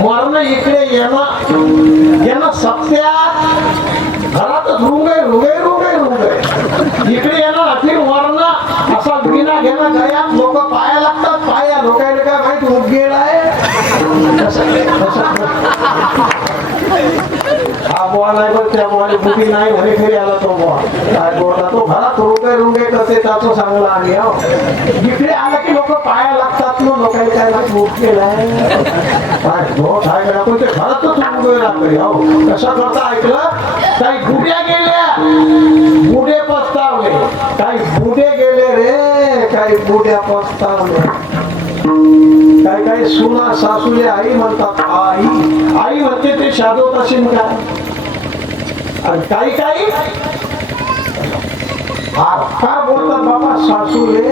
मरण इकडे येणं सत्यात घरातच रुंगे इकडे येणं अखिर मरण असा विना घेणं गयात लोक पाया लागतात. पाया लोकांना काय माहिती उद्गेड आहे. हा बुवा नाही पण त्या बुवाने बुटी नाही म्हणे घरी आला तो बुवा. काय बोलला तो घरात रुंगे करते त्याचं चांगला आणि इकडे आला की लोक पाया लागतात. लोकांनी काय उद्गेड आहे. पण ते घरातच रुंगे लागले. हो कसं करता ऐकलं? काही बुड्या गेल्या, बुडे पस्तावले. काही बुडे गेले रे, काही बुड्या पस्तावल्या. काही सुना सासूले आई म्हणतात. आई म्हणते ते शादवत असेल काय? आणि काही काय बोलतात बाबा सासूले.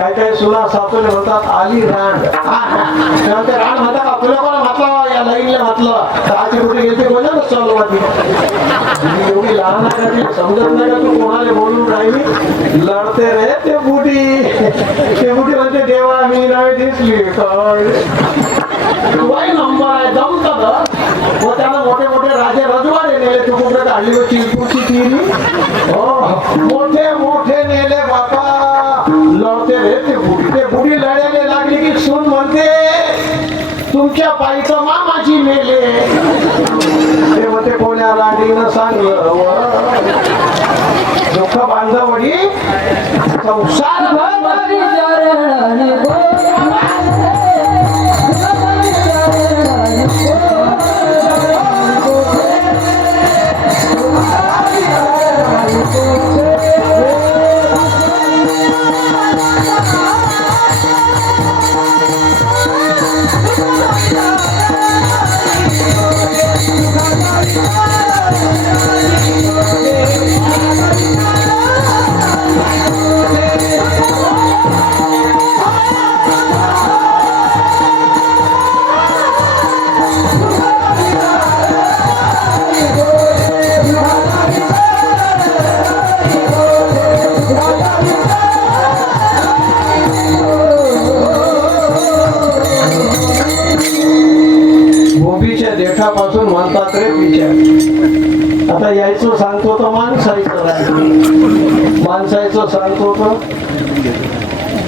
काय काय सुना सासूला म्हणतात आली रांड ते रांड म्हणतात का तुला कोणा म्हटलं या लाईनला म्हटलं तर आजी कुठे गेली बोला ना चालू होती एवढी लहान आहे का ती समजत नाही का तू कोणाला बोलून राहिली लढते रे ते बुटी म्हणते देवा मी नाही दिसली काय तुझाही नंबर आहे जमत व त्याला मोठे मोठे राजे रजवाडे नेले तू कुठे काढली व चिरपूरची तिरी मोठे मोठे नेले बापा लढते रे ते बुडी लढायला लागली की सून म्हणते तुमच्या पायीचं मामाची मेले ते म्हणते कोण्या राणीनं सांगलं दुःख बांधवडी संसार देठापासून म्हणतात रे विचार आता यायचं सांगतो तर माणसायचं राहते माणसायचं सांगतो तर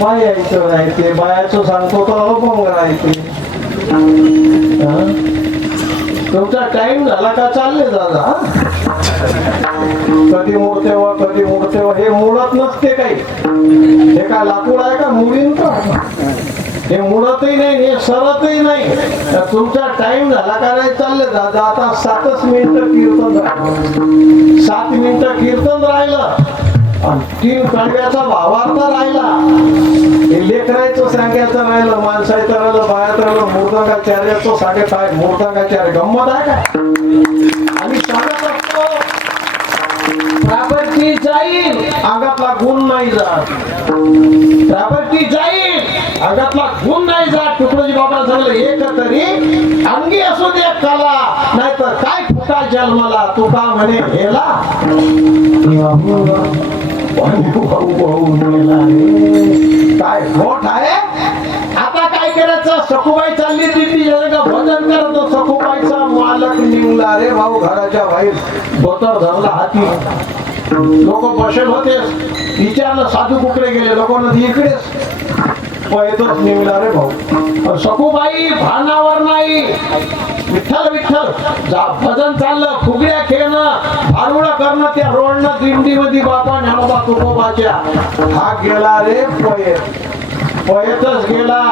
बायायचं राहते बायाचं सांगतो तर अभंग राहते तुमचा टाइम झाला का चालले दादा कधी मोडते वा कधी मोडते वा हे मोडत नसते काही हे काय लाकूड आहे का मुडीन का हे मुडतही नाही हे सरतही नाही तुमचा टाइम झाला का नाही चालले दादा आता 7 मिनिटं कीर्तन राहिलं 7 मिनिटं कीर्तन राहिलं आणि 3 कडव्याचा भावार्थ राहिला हे लेकरायचं सांगायचं राहिलं माणसायचं राहिलं बायाचं राहिलं मूर्धंगाचार्याचं साडे काय मूर्धंगाचार्य गंमत आहे काय आणि सांगत असतो प्रॉपर्टी जाईल अंगातला गुण नाही जात प्रॉपर्टी जाईल अंगातला गुण नाही जात तुकडोजी बाबा सांगलं एक तरी अंगी असू दे कला नाहीतर काय फुटा जन्मला तुका म्हणे हेला काय मोठ आहे आता काय करायचं सखूबाई चालली दिंडी भजन करत सखूबाईचा मालक निघला रे भाऊ घराच्या बाहेर धोतर धरला हाती लोक बसेल होते विचारलं साधू कुकडे गेले लोकांना इकडेच पळतच निघला रे भाऊ सखूबाई भानावर नाही विठ्ठल विठ्ठल भजन चाललं फुगड्या खेळणं भारुडा करणं त्या रोडनं दिंडी मध्ये बापा ज्ञानोबा तुकोबाच्या हा गेला रे पळतच गेला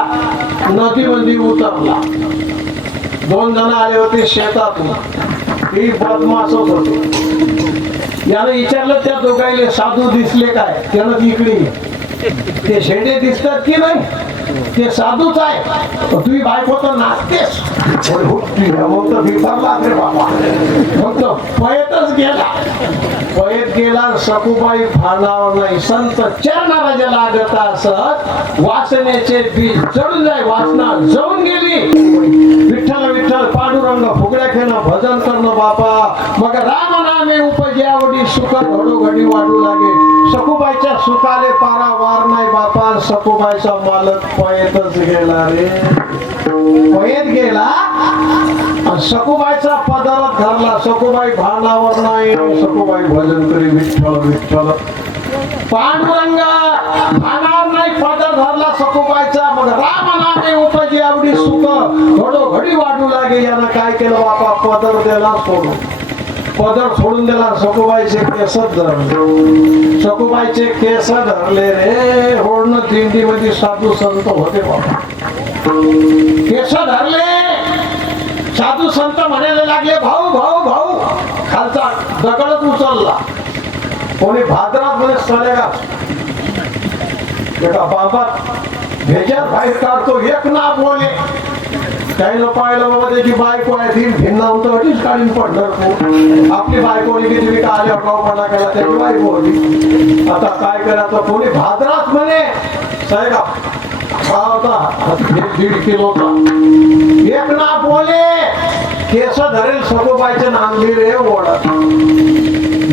नदीमध्ये उतरला 2 जण आले होते शेतातून ही बदमाशच होते यानं विचारलं त्या दोघांना साधू दिसले काय त्यानं इकडे ते शेडे दिसतात की नाही ते साधूच आहे तुम्ही बायको तर नाचतेस फक्त पळतच गेला सखूबाई भानावर नाही संत चरणाला जे लागत असत वासनेचे बीज जळून जाय वासना जळून गेली विठ्ठल विठ्ठल पांडुरंग फुगड्या खेळणं भजन करणं बापा मग राम नामे उपज्यावडी सुख घडोघडी वाढू लागे सखूबाईच्या सुखाले पारा वार नाही बापा सखूबाईचा मालक पळतच गेला रे पळत गेला सखूबाईचा पदरात धरला सखूबाई भानावर नाही सखूबाई भजन करी विठ्ठल विठ्ठल पांडुरंगा भानावर नाही पदर धरला सखूबाईचा मग राम नामे उपजी आवडी सुख घडोघडी वाढू लागे यानं काय केलं बापा पदर दिला सोडून पदर सोडून दिला सखूबाईचे केस धरले सखूबाईचे केस धरले रे होडणं दिंडी मध्ये साधू संत होते बाबा केस धरले साधू संत म्हणायला लागले भाऊ भाऊ भाऊ खालचा दगडच उचलला कोणी भाद्रात मध्ये सडेगा एका बाबा भेजा बाहेर काढतो एक ना बोले काही लोक पाहिलं बाबा त्याची बायको आहे ती भिन्न होतीच काढून पडणार आपली बायको होती की तुम्ही काय अगाऊपणा केला त्याची बायको होती आता काय करायचं कोणी भाद्रात म्हणे साहेब हा होता 1.5 किलोचा एक ना बोले केस धरेल सगोबाईचे नांदी रे ओढत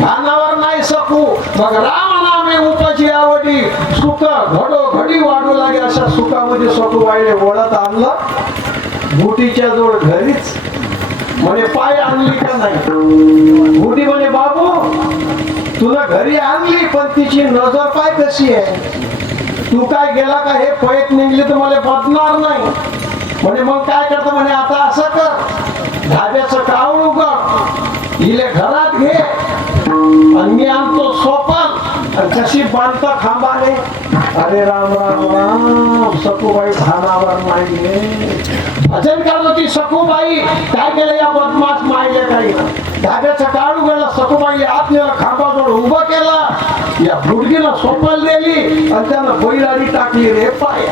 भानावर नाही सकू मग राम नामे उपाची आवडी सुख घडो घडी वाढू लागे अशा सुखामध्ये सगोबाईने ओढत आणलं बुटीच्या जोड घरीच म्हणे पाय आणली का नाही बुटी म्हणे बाबू तुला घरी आणली पण तिची नजर पाय कशी आहे तू काय गेला का हे पळत निघली तर मला बदणार नाही म्हणे मग काय करतो म्हणे आता असं कर धाब्याचं कावळ उघड इले घरात घे आणि मी आणतो सोपन आणि कशी बांधता खांबाने अरे राम राम राम सखूबाई भानावर नाही भजन करत होती सखूबाई काय केलं या बदमाश मायले काही धाब्याचं काळ उघडलं सखूबाई आत नेला खांबाजवळ उभं केलं या गुडगीला सोपल दिली आणि त्यानं बैलाडी टाकली रे पाय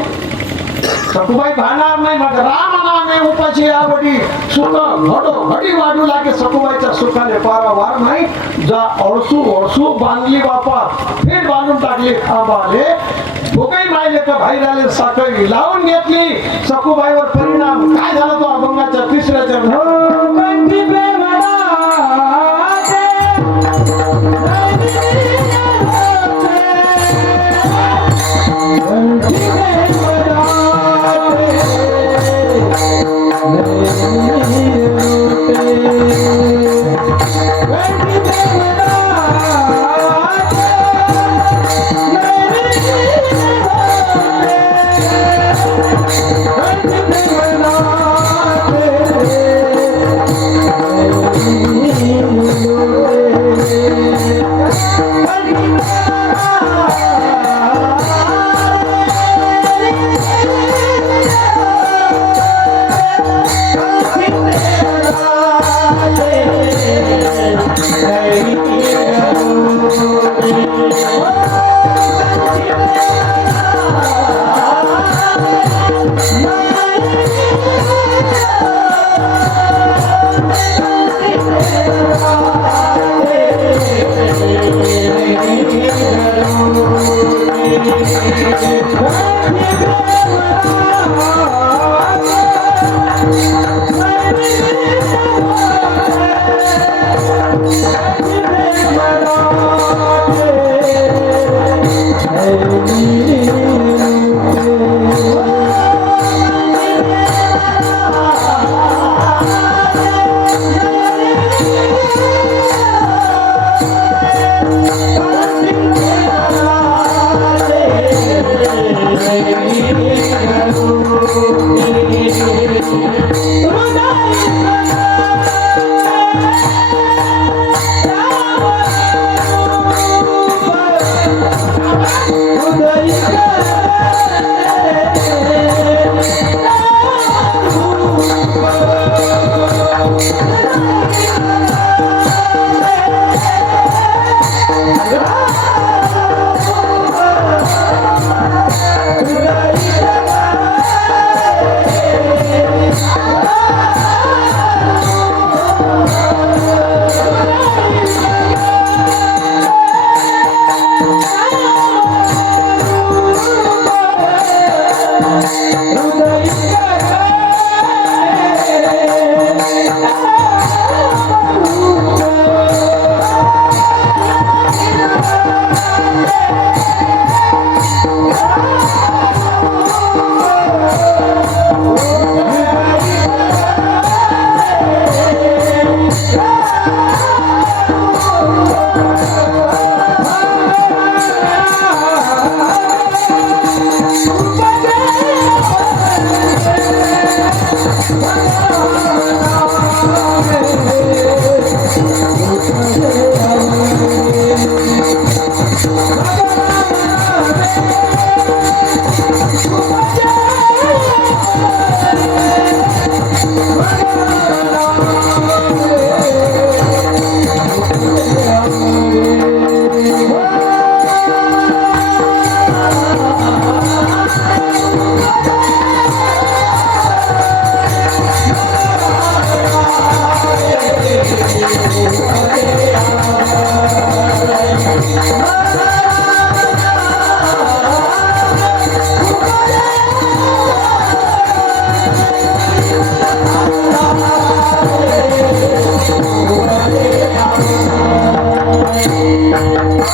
सखूबाई भाणार नाही मग राम नामे उपाशी आवडी सुख घडो घडी वाढू लागे सखूबाईच्या सुखाने पारावार नाही जा अळसू अळसू बांधली बापा फिर बांधून टाकली खांबाले भोगाई मायले का बाहेर आले साखळी लावून घेतली सखूबाईवर परिणाम काय झाला तो अभंगाच्या तिसऱ्या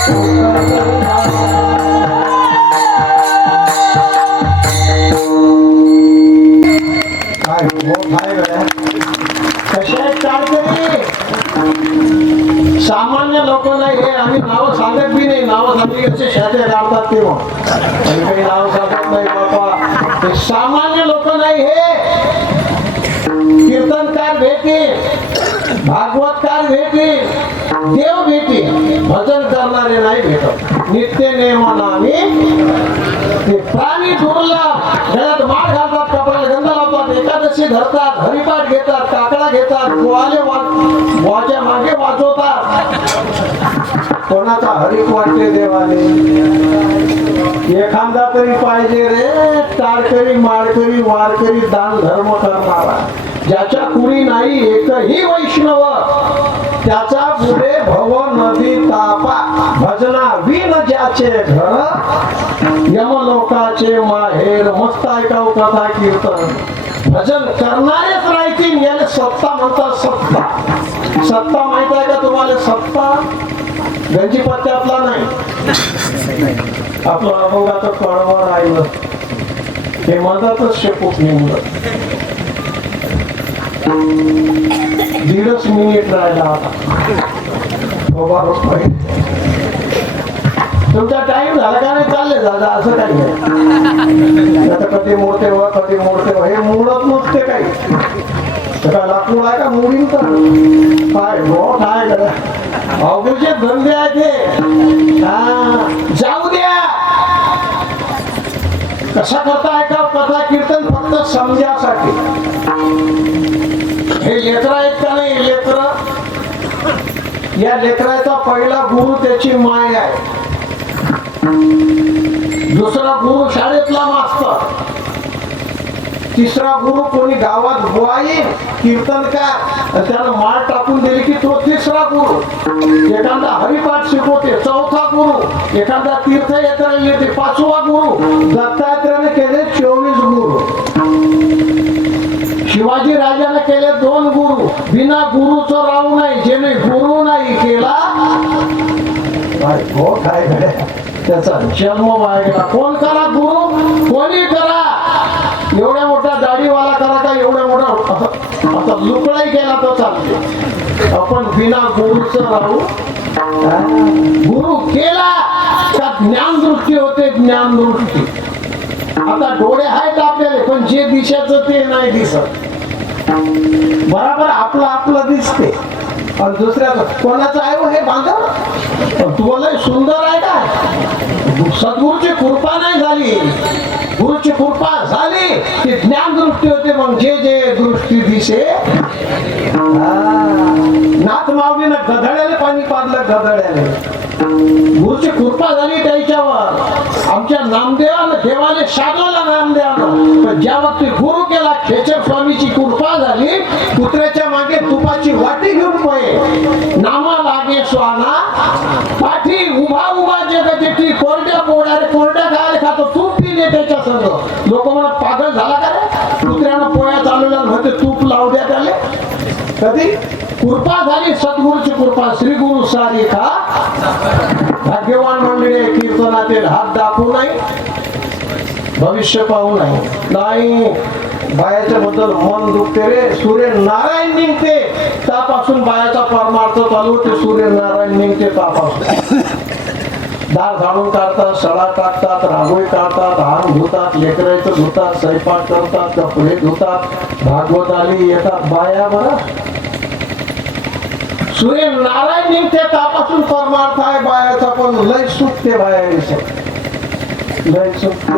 काय मोठ आहे गड्या. कशा आहेत काढतरी सामान्य लोक नाही हे आम्ही नावं सांगत बी नाही. नावं सांगली कसे शाते काढतात तेव्हा आणि काही नाव सांगत नाही बाबा. हे सामान्य लोक नाही हे कीर्तनकार भेटी भागवतकार भेटी देव भेटी भजन करणारे नाही भेटत. नित्य नेमाना आम्ही प्राणी दुर्लभ गळ्यात माळ घालतात कपड्याला गंध लावतात एकादशी धरतात हरिपाठ घेतात काकडा घेतात गोवाले वाच्या मागे वाजवतात. कोणाचा हरिक वाटते देवाने एखादा तरी पाहिजे रे टाळकरी माळकरी वारकरी दान धर्म करणारा ज्याच्या कुणी नाही एकही वैष्णव त्याचा पुढे भव नदी तापा भजना विन ज्याचे घर यमलोकाचे माहेर. मस्त ऐकाव कथा कीर्तन भजन करणारेच राहतील याला सत्ता म्हणतात. सत्ता सत्ता माहित आहे का तुम्हाला? सत्ता गंजीपत्त्यातला नाही आपलं अभोगाचं कळवळ राहिलं हे मधातच शेपूट निघलं. 1.5 मिनिट राहिला आता. तुमचा टाइम झाला का नाही? चालले दादा असं काही नाही. आता कधी मोडते व कधी मोडते व हे मोडत नसते काही. काय लाकूड आहे का मोडीन तर काय मोठ आहे का अवघडचे धंदे आहे ते. जाऊ द्या कसा करताय का कथा कीर्तन फक्त समजासाठी. हे लेकर आहेत का नाही? लेकर या लेकराचा पहिला गुरु त्याची माय आहे. दुसरा गुरु शाळेतला मास्तर. तिसरा गुरु कोणी गावात बुवाई कीर्तनकार त्याला माळ टाकून दिली की तो तिसरा गुरु. एखादा हरिपाठ शिकवते चौथा गुरु. एखादा तीर्थयात्रा येते 5वा गुरु. दत्तात्रयाने केले 24 गुरु. शिवाजी राजाने केले 2 गुरु. बिना गुरुचं राहू नाही. ज्याने गुरु नाही केला काय त्याचा जन्म वाया. कोण करा गुरु? कोणी करा. एवढ्या मोठा दाढीवाला करा का एवढ्या मोठा आता लुकडाही केला तर चालते. आपण बिना गुरुच राहू. गुरु केला का ज्ञान दृष्टी होते. ज्ञान दृष्टी. आता डोळे आहेत आपल्याला पण जे दिशाचं ते नाही दिसत. बराबर आपलं आपलं दिसते आणि दुसऱ्याचं कोणाचं आहे हे बांधव तुम्हाला सुंदर आहे का? सद्गुरूची कृपा नाही झाली. गुरुची कृपा झाली की ज्ञान दृष्टी होते. मग जे जे दृष्टी दिसे. नाथ माऊलीनं गधड्याने पाणी पाजलं. गधड्याने गुरुची कृपा झाली त्याच्यावर. आमच्या नामदेवानं देवाने साधवला नामदेवानं. पण ज्या वक्ती गुरु केला खेचर स्वामीची कृपा झाली. कुत्र्याच्या मागे तुपाची वाटी घेऊन पळे नामा लागे स्वाना पाठी उभा उभा जगती कोरड्या बोड्याने कोरड्या खायला खातो तूप पिणे त्याच्या संग. लोक म्हणा पागल झाला का रे? कुत्र्यानं पोळ्या चालवल्या म्हणते तूप लावू द्या त्याला. कधी कृपा झाली सद्गुरूची कृपा. श्री गुरु सारी खा भाग्यवान मंडळी कीर्तनातील हात दाखवू नाही भविष्य पाहू नाही. बायाच्या बद्दल मन दुखते रे. सूर्य नारायण निघते त्यापासून बायाचा परमार्थ चालू होते. सूर्य नारायण निघते त्यापासून. दार झाडून काढतात सडा टाकतात रांगोळी काढतात हार धुतात लेकरायचं धुतात स्वयंपाक करतात कपडे धुतात. भागवत आली येतात बाया. बरं सूर्य नारायण निघते त्यापासून परमार्थ आहे बायाचा. पण लय सुटते बाया लय सुटते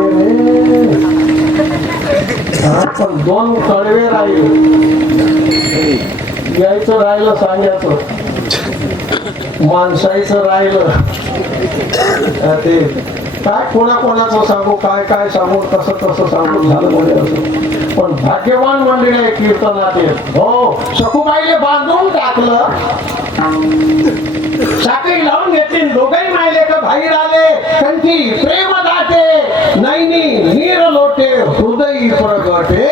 पण 2 कडवे राहिले. यायचं राहिलं सांगायचं माणसाईचं राहिलं ते काय कोणाचं सांगू काय काय सांगू कसं सांगू झालं म्हणजे असं. पण भाग्यवान मंडळी आहे कीर्तनात. हो सखूबाईले बांधून टाकलं. साखळी लावून घेतली. दोघही मायले का बाहेर आले. कंठी प्रेम दाटे नैनी नीर लोटे हृदय प्रगटे.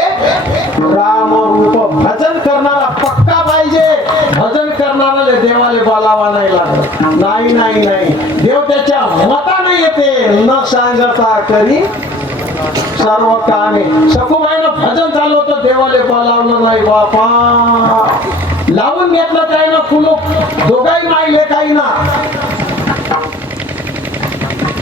राम रूप भजन करणारा पक्का पाहिजे. भजन करणारा देवाला बोलावा नाही लागत. नाही नाही नाही, देव त्याच्या मताने येते, न सांगता करी सर्व कामे. सखूबाईनं भजन चालू होतं, देवाले बोलावलं नाही बापा. लावून घेतलं त्यानं कुलूप, दोघाही माहिले काही ना.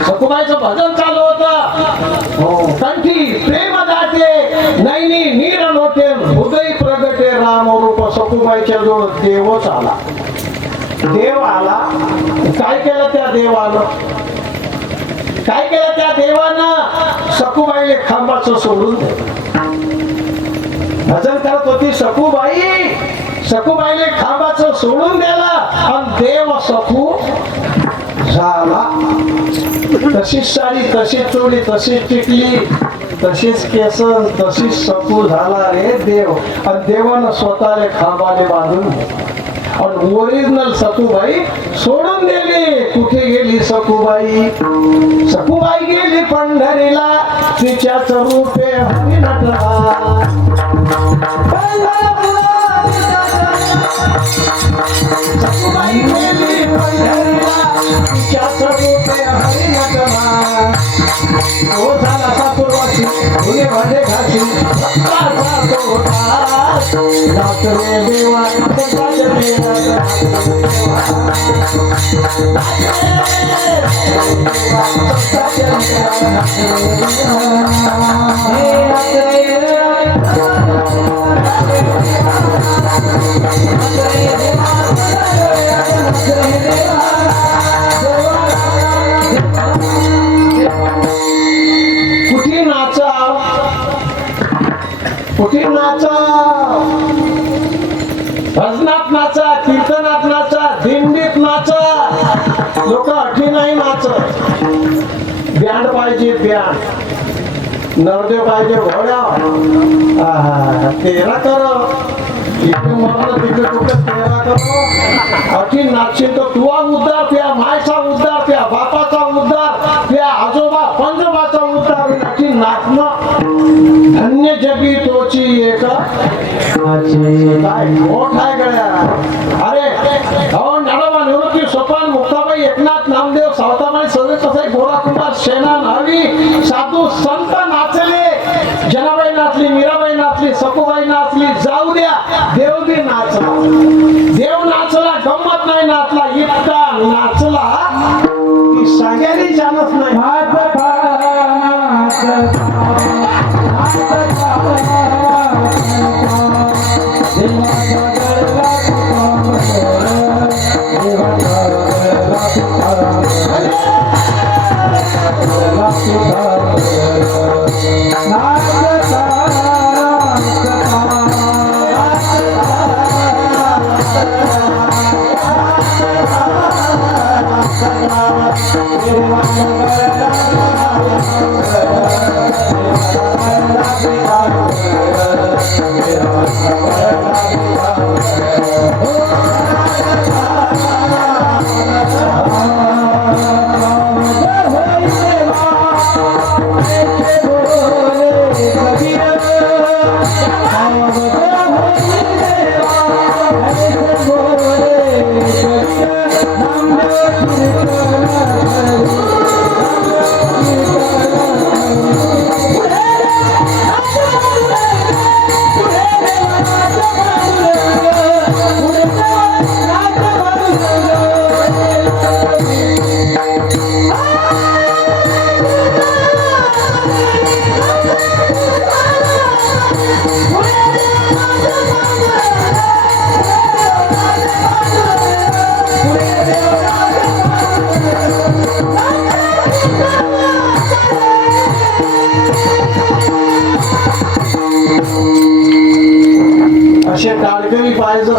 सखूबाईचं भजन चालू होतं, कंठी प्रेम दाटे नैनी नीर लोटे हृदय प्रगटे राम रूप. सखूबाईच्या जवळ देवच आला. देव आला, काय केलं त्या देवानं? काय केलं त्या देवानं? सखूबाईले खांबाचं सोडून दिलं. भजन करत होती सखूबाई, सखूबाईले खांबाचं सोडून दिलं आणि देव सखू झाला. तशीच साडी, तशीच चोळी, तशीच टिकली, तशीच केसन, तशीच सखू झाला रे देव. आणि देवानं स्वतःले खांबाने बांधून आणि ओरिजिनल सखूबाई सोडून दिली. कुठे गेली सखूबाई? सखूबाई गेली पंढरीला, तिच्याच रूपे हरी नटला. सखूबाई गेली पंढरीला, तिच्याच रूपे हरी नटला. हो झाला सासुरवासी, फुले भांडे घासी, रे देवा कुठे नाचा, कुठे नाचा, भजनात नाचा, कीर्तनात नाचा, दिंडीत नाचा. लोक अठी नाही नाचत. बँड पाहिजे, बँड. नरदेव पाहिजे घोड्या. तेरा करो इकडे मरण तिकडे कुठे तेरा करो. अठी नाचशील तर तुझा उद्धार, त्या मायचा उद्धार, त्या बापाचा उद्धार, त्या आजोबा पंजोबाचा उद्धार. अठी नाचणं धन्य जगी तोची एक काय मोठ आहे गड्या. अरे हो नाडोबा निवृत्ती सोपान मुक्ताबाई एकनाथ नामदेव सावताबाई सगळे कसे गोरा कुमार सेना नावी साधू संत नाचले. जनाबाई नाचली, मीराबाई नाचली, सखूबाई नाचली. जाऊ द्या, देव बी नाचला. देव नाचला, गंमत नाही नाचला, इतका नाचला की सांगायला जानत नाही. असे टाळकरी पाहिजे.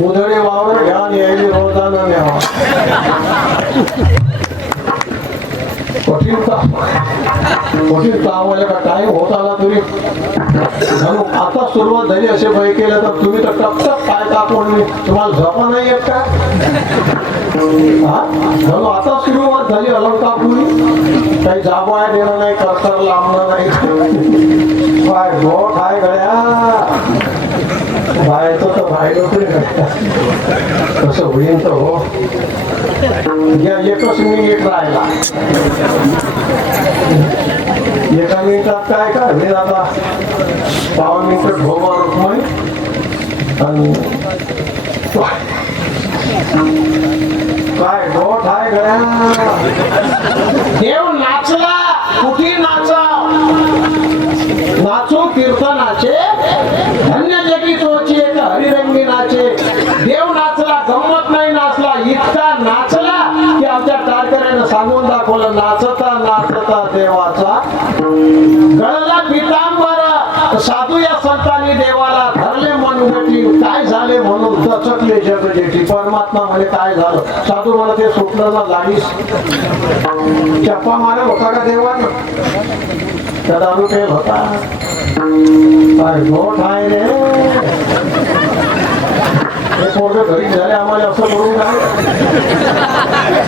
उधळे वावर घ्या आणि यायची रोजानं न्यावा. कठीण काम, कठीण काम का टाइम होत आला तरी आता सुरुवात झाली. असे भय केलं तर तुम्ही तर टपटप पाय टाकून तुम्हाला झोपा नाही येत का? आता सुरुवात झाली अलग टाकून, काही जाबा देणं नाही, करतर लांबणं नाही. काय गोठ आहे गड्या. बाहेरचं तर बाहेर नोकरी कसं होईल तर हो या एकच मिनिट राहिला एका मिनिटात काय काय होईल आता पाव मिनिट ढोबा रुक्मय आणि काय गोठ आहे गड्या देव नाचला कुठे नाचा नाचो कीर्तनाचे धन्य जगी तोची एक हरिरंगी नाचे देव नाचला गंमत नाही नाचला इतका नाचला की आमच्या टाळकऱ्यानं सांगून दाखवलं नाचता नाचता देवाचा गळला पितांबर साधू या संतांनी देवाला धरले मनगटी काय झाले म्हणून दचकले जगजेठी परमात्मा म्हणे काय झालं साधू मला ते सुटलं ना जाणीस चप्पा मारत होता का देवानं त्या दारू पेल होता काय मोठ आहे रे हे पोरगं घरी झाले आम्हाला असं करून काय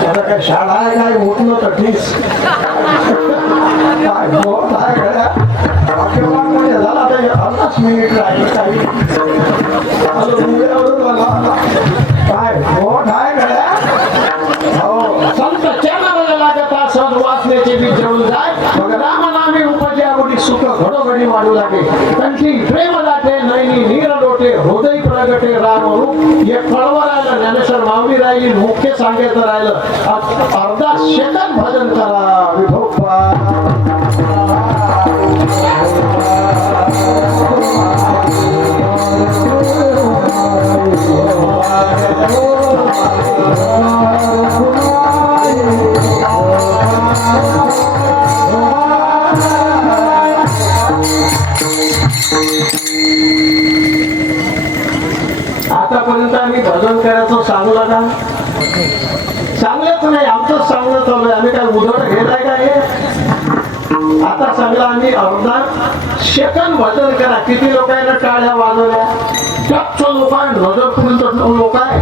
आता काय शाळा आहे काय मोठं तठीस काय मोठ आहे गड्या वाक्यवान झाला तर 50 मिनिट राहिले काही काय मोठ आहे गड्या हो संत चरण लागता सद वाचण्याचे बी जेवून जाय मग रामनामी उपजया गोडी सुख घडोघडी वाढू लागे कंठी प्रेम लाटे नैनी नीर लोटे हृदय प्रगटे राम रूप एक फळवर राहिलं ज्ञानेश्वर माऊली राहिली मुख्य सांगायचं राहिलं अर्धा सेकंद भजन करा विभोबा आतापर्यंत आम्ही भजन करायचं सांगलं का चांगलंच नाही आमचंच चांगलं चालू आहे आम्ही काय उधळ घेताय का हे आता सांगला आम्ही अर्धा सेकंद भजन करा किती लोकांना टाळ्या वाजवल्या टक्क लोक आहे नजरपर्यंत लोक आहे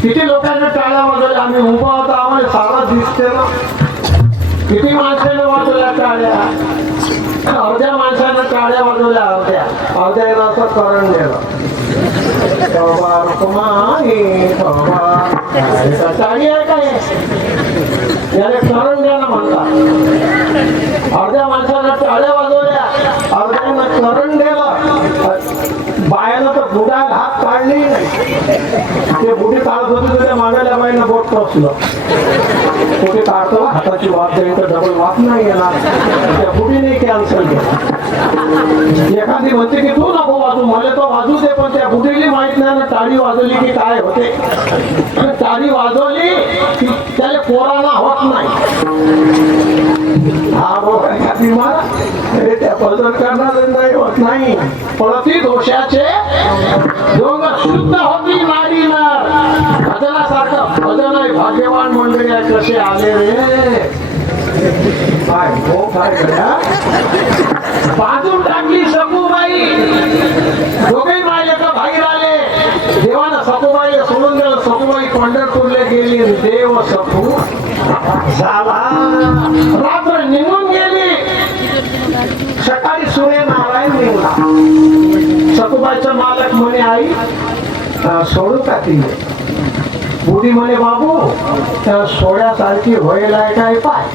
किती लोकांना टाळ्या वाजवल्या आम्ही उभा होता आम्हाला सारा दिसते ना किती माणसाने वाजवल्या टाळ्या अर्ध्या माणसानं टाळ्या वाजवल्या अर्ध्याला असं करण दिलं टाळी आहे काय याला करण द्यायला म्हणतात अर्ध्या माणसानं टाळ्या वाजवल्या अर्ध्यानं करण दिलं बायानं तर बुडाला हात काढली ते बुडी काढत होते त्या मागायला बाईनं बोट टोचलं कुठे काढतो हाताची वाद देईल तर डबल वाद नाही येणार त्या बुडीने कॅन्सल केलं एखादी म्हणते की तू नको वाजू मला तो वाजू दे पण त्या बुडीली माहित नाही ना टाळी वाजवली की काय होते टाळी वाजवली की त्याला पोराला होत नाही हा एखादी मला त्या पद्धत करणार नाही होत नाही पळती दोषाचे डोंगर शुद्ध होती नाडी नर भजनासारखं भजन आहे भाग्यवान मंडळी आहे कसे आले रे काय हो काय करा बाजून टाकली सखूबाई दोघे माय एका बाहेर आले देवानं सखूबाईला सोडून दिलं सखूबाई पंढरपूरला गेली देव सखू झाला रात्र निघून गेली सकाळी सूर्यनारायण निघला सखूबाईचा मालक म्हणे आई सोडू का ती बुडी म्हणे बाबू त्या सोड्यासारखी व्हायला काय पाय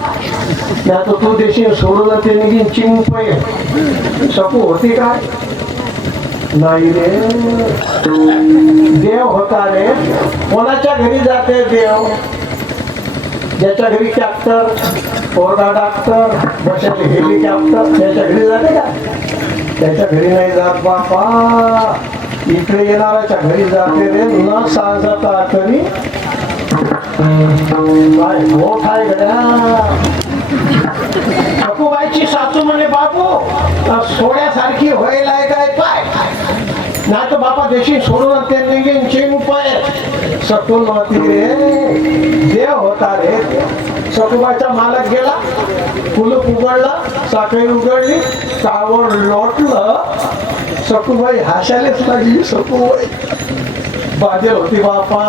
त्यात तू देशील सोडून ते निघीन चिंपय सकू होती काय नाही रे देव होता रे कोणाच्या घरी जाते देव ज्याच्या घरी ट्रॅक्टर पोरगा डॉक्टर बसायचे हेलिकॉप्टर त्याच्या घरी जाते का त्याच्या घरी नाही जात बापा इकडे येणाऱ्याच्या घरी जाते रे न सांगता तरी काय मोठ आहे गड्या सखूबाईची सासू म्हणे बापू सोड्यासारखी व्हायला काय काय नाही तर बापा देशी सोडून ते निघेन चिंपय सटून होती रे देव होता रे सखूबाईचा मालक गेला कुलूप उघडला साखळी उघडली कावड लोटलं सखूबाई हसायलाच लागली सखूबाई बाजेल होती बापा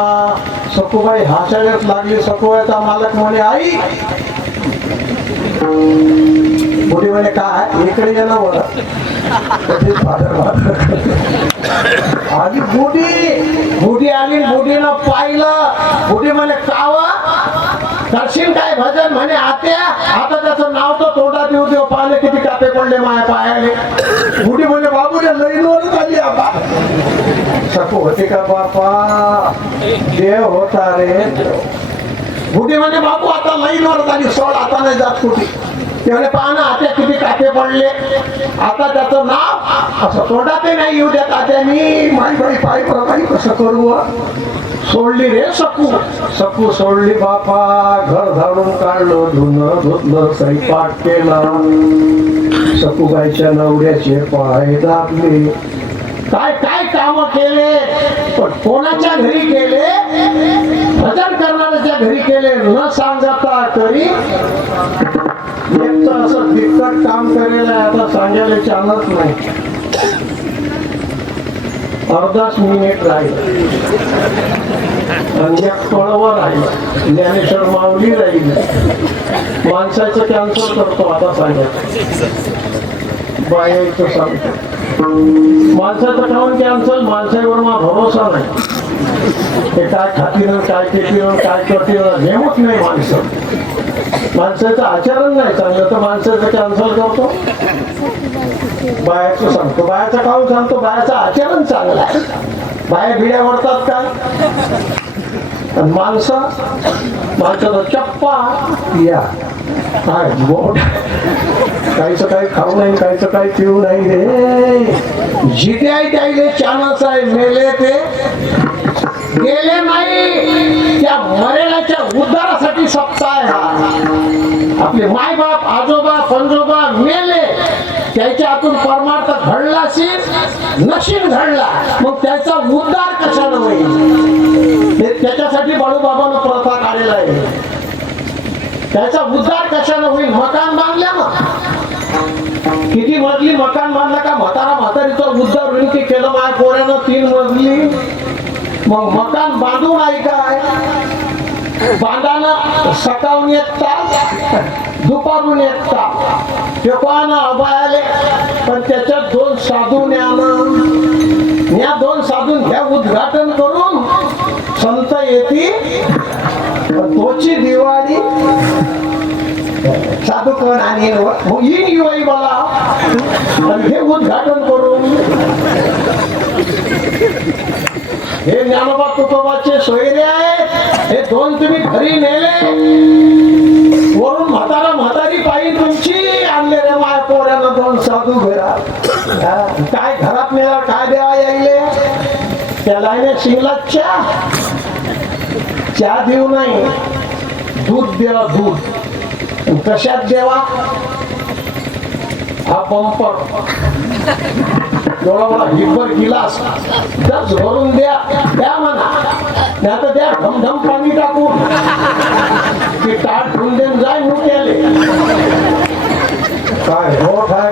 सखूबाई हसायलाच लागली सखूबाईचा मालक म्हणे आई बुडी म्हणे काय इकडे ये ना बोला आधी बुढी आली, बुढीनं पाहिलं. बुढी म्हणे कावा करशील काय भजन? म्हणे आत्या आता त्याचं नाव तर तोंडात येऊ देव, पाहिले किती कापे पडले माया पायाले. बुढी म्हणे बाबू रे लई नोर झाली आबा. सकू होते का बापा? देव होता रे. बुढी म्हणे बाबू आता लई नोर झाली, सोड आता नाही जात कुठे. त्याने पहा ना आत्या किती कापे पडले, आता त्याचं नाव असं तोंडात नाही येऊ द्या तात्यानी. माई बाई पाय प्रमाणे कसं करू? सोडली रे सकू सोडली बापा. घर झाडून काढलं, धुणं धुतलं, स्वयंपाक केला. सखूबाईच्या नवऱ्याचे पाय दाबले. काय काय काम केले, पण कोणाच्या घरी केले? भजन करणाऱ्याच्या घरी केले न सांगता तरी. एक तर असं तिखट काम करायला आता सांगायला चालत नाही. अर्धाच मिनिट राहील आणि एक कळवं राहील. ज्ञानेश्वर माऊली राहील. माणसाचं कॅन्सल करतो आता सांगायचं. बायाचं सांगतो माणसाचं काऊन कॅन्सल? माणसावर मा भरोसा नाही. ते काय खातील, काय पितील, काय करतील नेमच नाही माणसं. माणसाचं आचरण नाही चांगलं तर माणसाचं कॅन्सल करतो. बायाचं सांगतो. बायाचं काऊन सांगतो? बायाचं आचरण चांगलं आहे. बाया भिड्या वरतात काय? माणसाचं चप्पा या काय बोट, काहीच काही खाऊ नाही, काहीच काही पिऊ नाही रे. जिथे आहे त्याईले चानस आहे. मेले ते गेले नाही, त्या मरेलाच्या उद्धारासाठी सप्ताह हा. आपले माय बाप आजोबा पंजोबा मेले, त्याच्या हातून परमार्थ घडला असेल नशीब घडला, मग त्याचा उद्धार कशानं होईल? त्याच्यासाठी बाळूबाबानं प्रथा काढलेला आहे. त्याचा उद्धार कशानं होईल? मकान बांधल्या ना, किती मजली मकान बांधलं का म्हातारीचा उद्धार होईल की केलं माझ्या पोऱ्यानं 3 मजली. मग मकान बांधून आहे काय? बांधानं सकाळून एक तास, दुपारून एक तास पेपानं अबायाले. पण त्याच्यात 2 साधू न्यानं, या 2 साधून घ्या उद्घाटन करून संत येती. तोची दिवाळी साधू कोण आणि येईन दिवाळी मला आणि हे उद्घाटन करून. हे ज्ञानोबा तुकोबाचे सोयरे आहेत. हे 2 तुम्ही घरी नेले, वरून म्हातारी पायी तुमची आणले रे माय पोऱ्यानं 2 साधू घरात. काय घरात नेला काय देवा यायले? त्याला शिंगला चहा देऊ नाही, दूध द्या. दूध कशात देवा? हा पंपर एवढा मला हिब्बर गिलास दस भरून द्या म्हणा. नाही तर द्या ढमढम पाणी टाकून की ताट ठेवून देऊन जाय मुक्याले. काय हो काय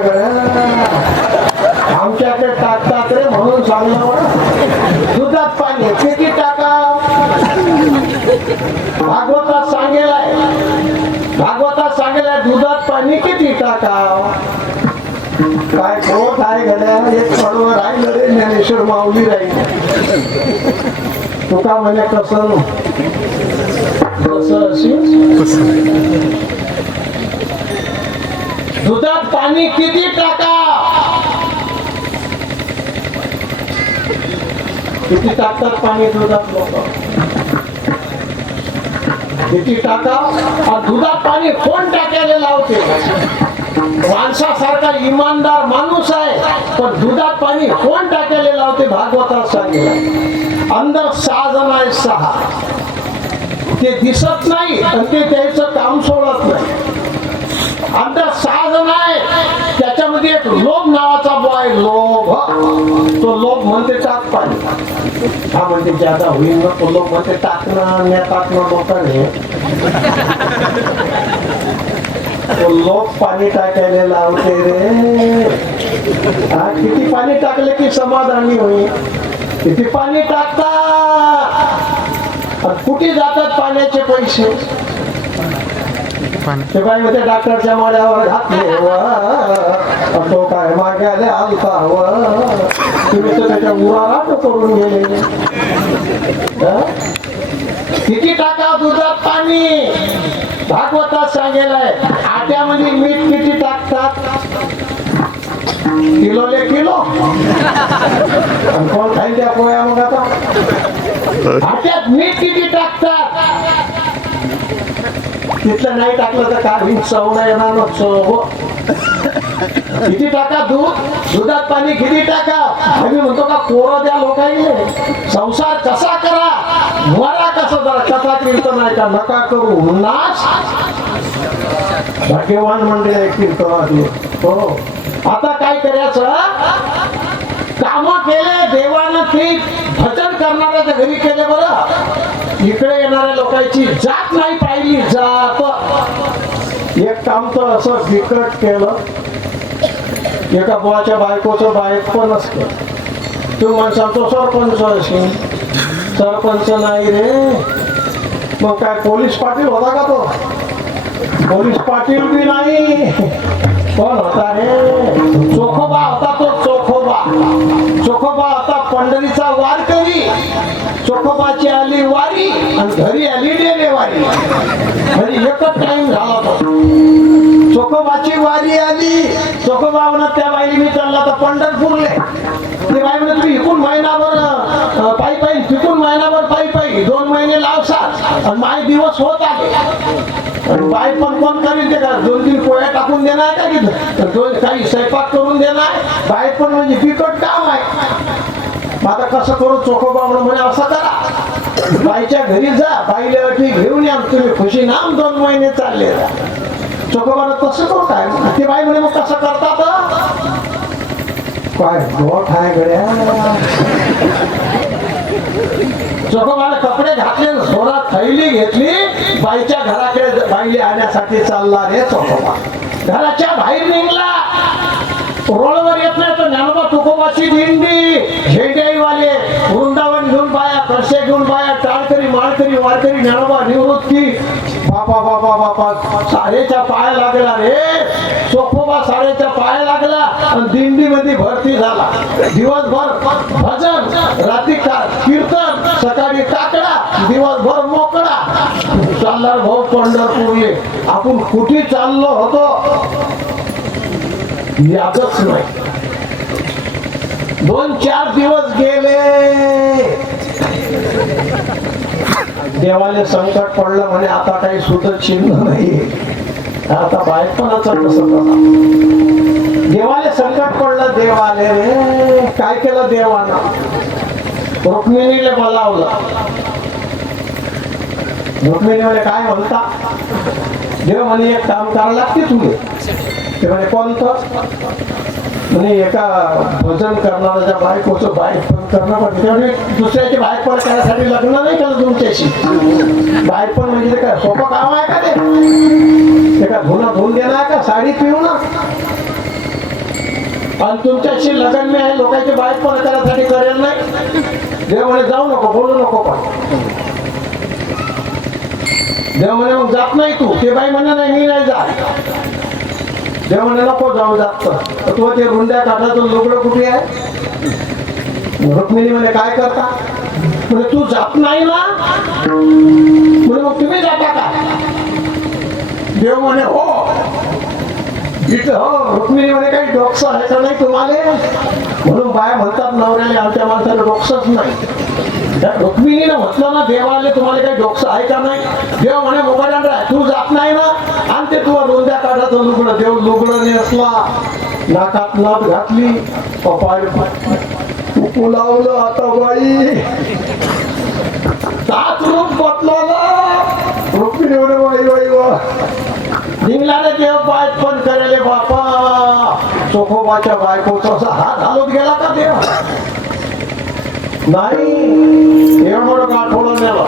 आमच्याकडे टाकतात रे म्हणून सांगलं. दुधात पाणी किती टाका? भागवतात सांगेलाय दुधात पाणी किती टाका? काय कोट आहे गड्या? एक पडवं राहिलं रे ज्ञानेश्वर माऊली राहील. तुका म्हणे कसं दुधात पाणी किती टाका? किती टाकतात पाणी दुधात लोक? किती टाका? दुधात पाणी कोण टाकायला लावते? माणसासारखा इमानदार माणूस आहे, पण दुधात पाणी कोण टाकायला लावते? भागवतात सांगितलं. अंदर 6 जण आहे, 6. ते दिसत नाही आणि ते त्याचं काम सोडत नाही. अंदर 6 जण आहे, त्याच्यामध्ये एक लोभ नावाचा बॉय. लोभ, तो लोभ म्हणते टाक पाणी. हा म्हणते ज्यादा होईल ना. तो लोभ म्हणते टाकणं लोकांनी. तो लोक पाणी टाकायला लावते रे. किती पाणी टाकले की समाधानी होईल? किती पाणी टाकतात? कुठे जातात पाण्याचे पैसे? ते बाई मध्ये डॉक्टरच्या माळ्यावर घातले व तो काय माग्याले आलता व तुम्ही तर त्याच्या उराराट करून गेले. किती टाका दुधात पाणी भागवतात सांगेलाय. आट्यामध्ये मीठ किती टाकतात? किलोले किलो. आणि कोण खाईल त्या पोया मग आता? आट्यात मीठ किती टाकतात? तिथलं नाही टाकलं तर काय चव नाही येणार चव. किती टाका दुधात पाणी किती टाका? आम्ही म्हणतो का कोरं द्या लोकांनी. संसार कसा करा मरा कसं जरा कथा कीर्तन नाही का नका करू नाश. भाग्यवान मंडळी कीर्तन हो. आता काय करायचं? काम केले देवानं ते भजन करणाऱ्याच्या घरी केले बरं. इकडे येणाऱ्या लोकांची जात नाही पाहिली जात. एक काम तर असं बिकट केलं. एका बुवाच्या बायकोचं बायकोपणच केलं. तू म्हणसा तो सरपंच असेल. सरपंच नाही रे. मग काय पोलीस पाटील होता का तो? पोलीस पाटील बी नाही. कोण होता रे? चोखोबा होता तो. चोखोबा होता पंढरीचा वारकरी. चोखोबाची आली वारी आणि घरी आली डेरेवारी. घरी एकच टाइम झाला होता. चोखोबाची वारी आली. चोखोबा म्हणत त्या बाईली मी चालला तर पंढरपूरले. ते बाई म्हणत तुम्ही इकून महिनाभर पायी पायी तिकून महिनाभर पायी पायी 2 महिने लावसाल आणि माझे दिवस होत आले. बाई पण कोण करील ते का? 2-3 पोळ्या टाकून देणार का तिथं? काही स्वयंपाक करून देणार. बाई पण म्हणजे बिकट काम आहे. आता कसं करू? चोखोबा म्हणे असं करा बाईच्या घरी जा. बाईला अटी घेऊन या तुम्ही खुशी नाम 2 महिने चालले. चोखोबाला कसं करू काय? ते बाई म्हणे मग कसं करतात? काय गोठ आहे गड्या. चोखोबाला कपडे घातले जोरात थैली घेतली. बाईच्या घराकडे बाईले आणण्यासाठी चालला रे चोखोबा. घराच्या बाहेर निघला. रोडवर येत नाही तर ज्ञानोबा तुकोबाची दिंडी. झेंडेवाले वृंदावन घेऊन बाया, कळशे घेऊन बाया, टाळकरी माळकरी वारकरी ज्ञानोबा निवृत्ती. बापा बापा बापा सारेच्या पाया लागला रे. चोखोबा सारेच्या पाया लागला आणि दिंडी मध्ये भरती झाला. दिवसभर भजन, रात्री कीर्तन, सकाळी काकडा, दिवसभर मोकळा. चालला भाऊ पंढरपूरले. आपण कुठे चाललो होतो यादच नाही. 2-4 दिवस गेले. देवाले संकट पडलं म्हणे आता काही सुद्धा चिन्ह नाही. आता बायपणाचं कसं करा? देवाले संकट पडलं. देवाले रे काय केलं देवानं? रुक्मिणीले बोलावलं. रुक्मिणी म्हणे काय म्हणता? देव म्हणे एक काम करावं लागते तुले. ते म्हणे कोणतं? म्हणे एका भजन करणाऱ्याच्या बायकोचं बाईक पण करणं पण दुसऱ्याची बाईक पण करण्यासाठी लग्न नाही केलं तुमच्याशी. बाईक पण म्हणजे काय सोपं काम आहे का ते? का धुणं धुवून देणार का? साडी पिऊ ना. आणि तुमच्याशी लग्न मी आहे लोकांची बाईक पण करण्यासाठी करेल नाही. देव म्हणे जाऊ नको बोलू नको. पण देव म्हणे मग जात नाही तू. ते बाई म्हणे नाही मी नाही जात. देव म्हणे नको जाऊ जात. तू ते रुंड्या काढाचं लुगडं कुठे आहे? रुक्मिणी म्हणे काय करता? म्हणजे तू जात नाही ना. म्हणजे मग तुम्ही जाता का? देव म्हणे हो. रुक्मिणी म्हणे काही डोकस आहे का नाही तुम्हाला? म्हणून बाया म्हणतात नवऱ्याने आमच्या माणसाला डोकसच नाही. त्या रुक्मिणीने म्हटलं ना देवाले तुम्हाला काही डोकस आहे का नाही? देव म्हणे मोबाईल तू जात नाही ना. आणि ते तुला रुंद्या काढाचं लुगडं. देव लुगडं नेसला, नाकात नात घातली, पाय लावलं. आता बाई सात रूप बदलाला. रुक्मिणी म्हणे बाई बाई वा निघलाने देव पाय पण करेले बापा. चोखोबाच्या बायकोचा असा हात घालत गेला का देव? नाही. एवढं गाठोडं नेलं.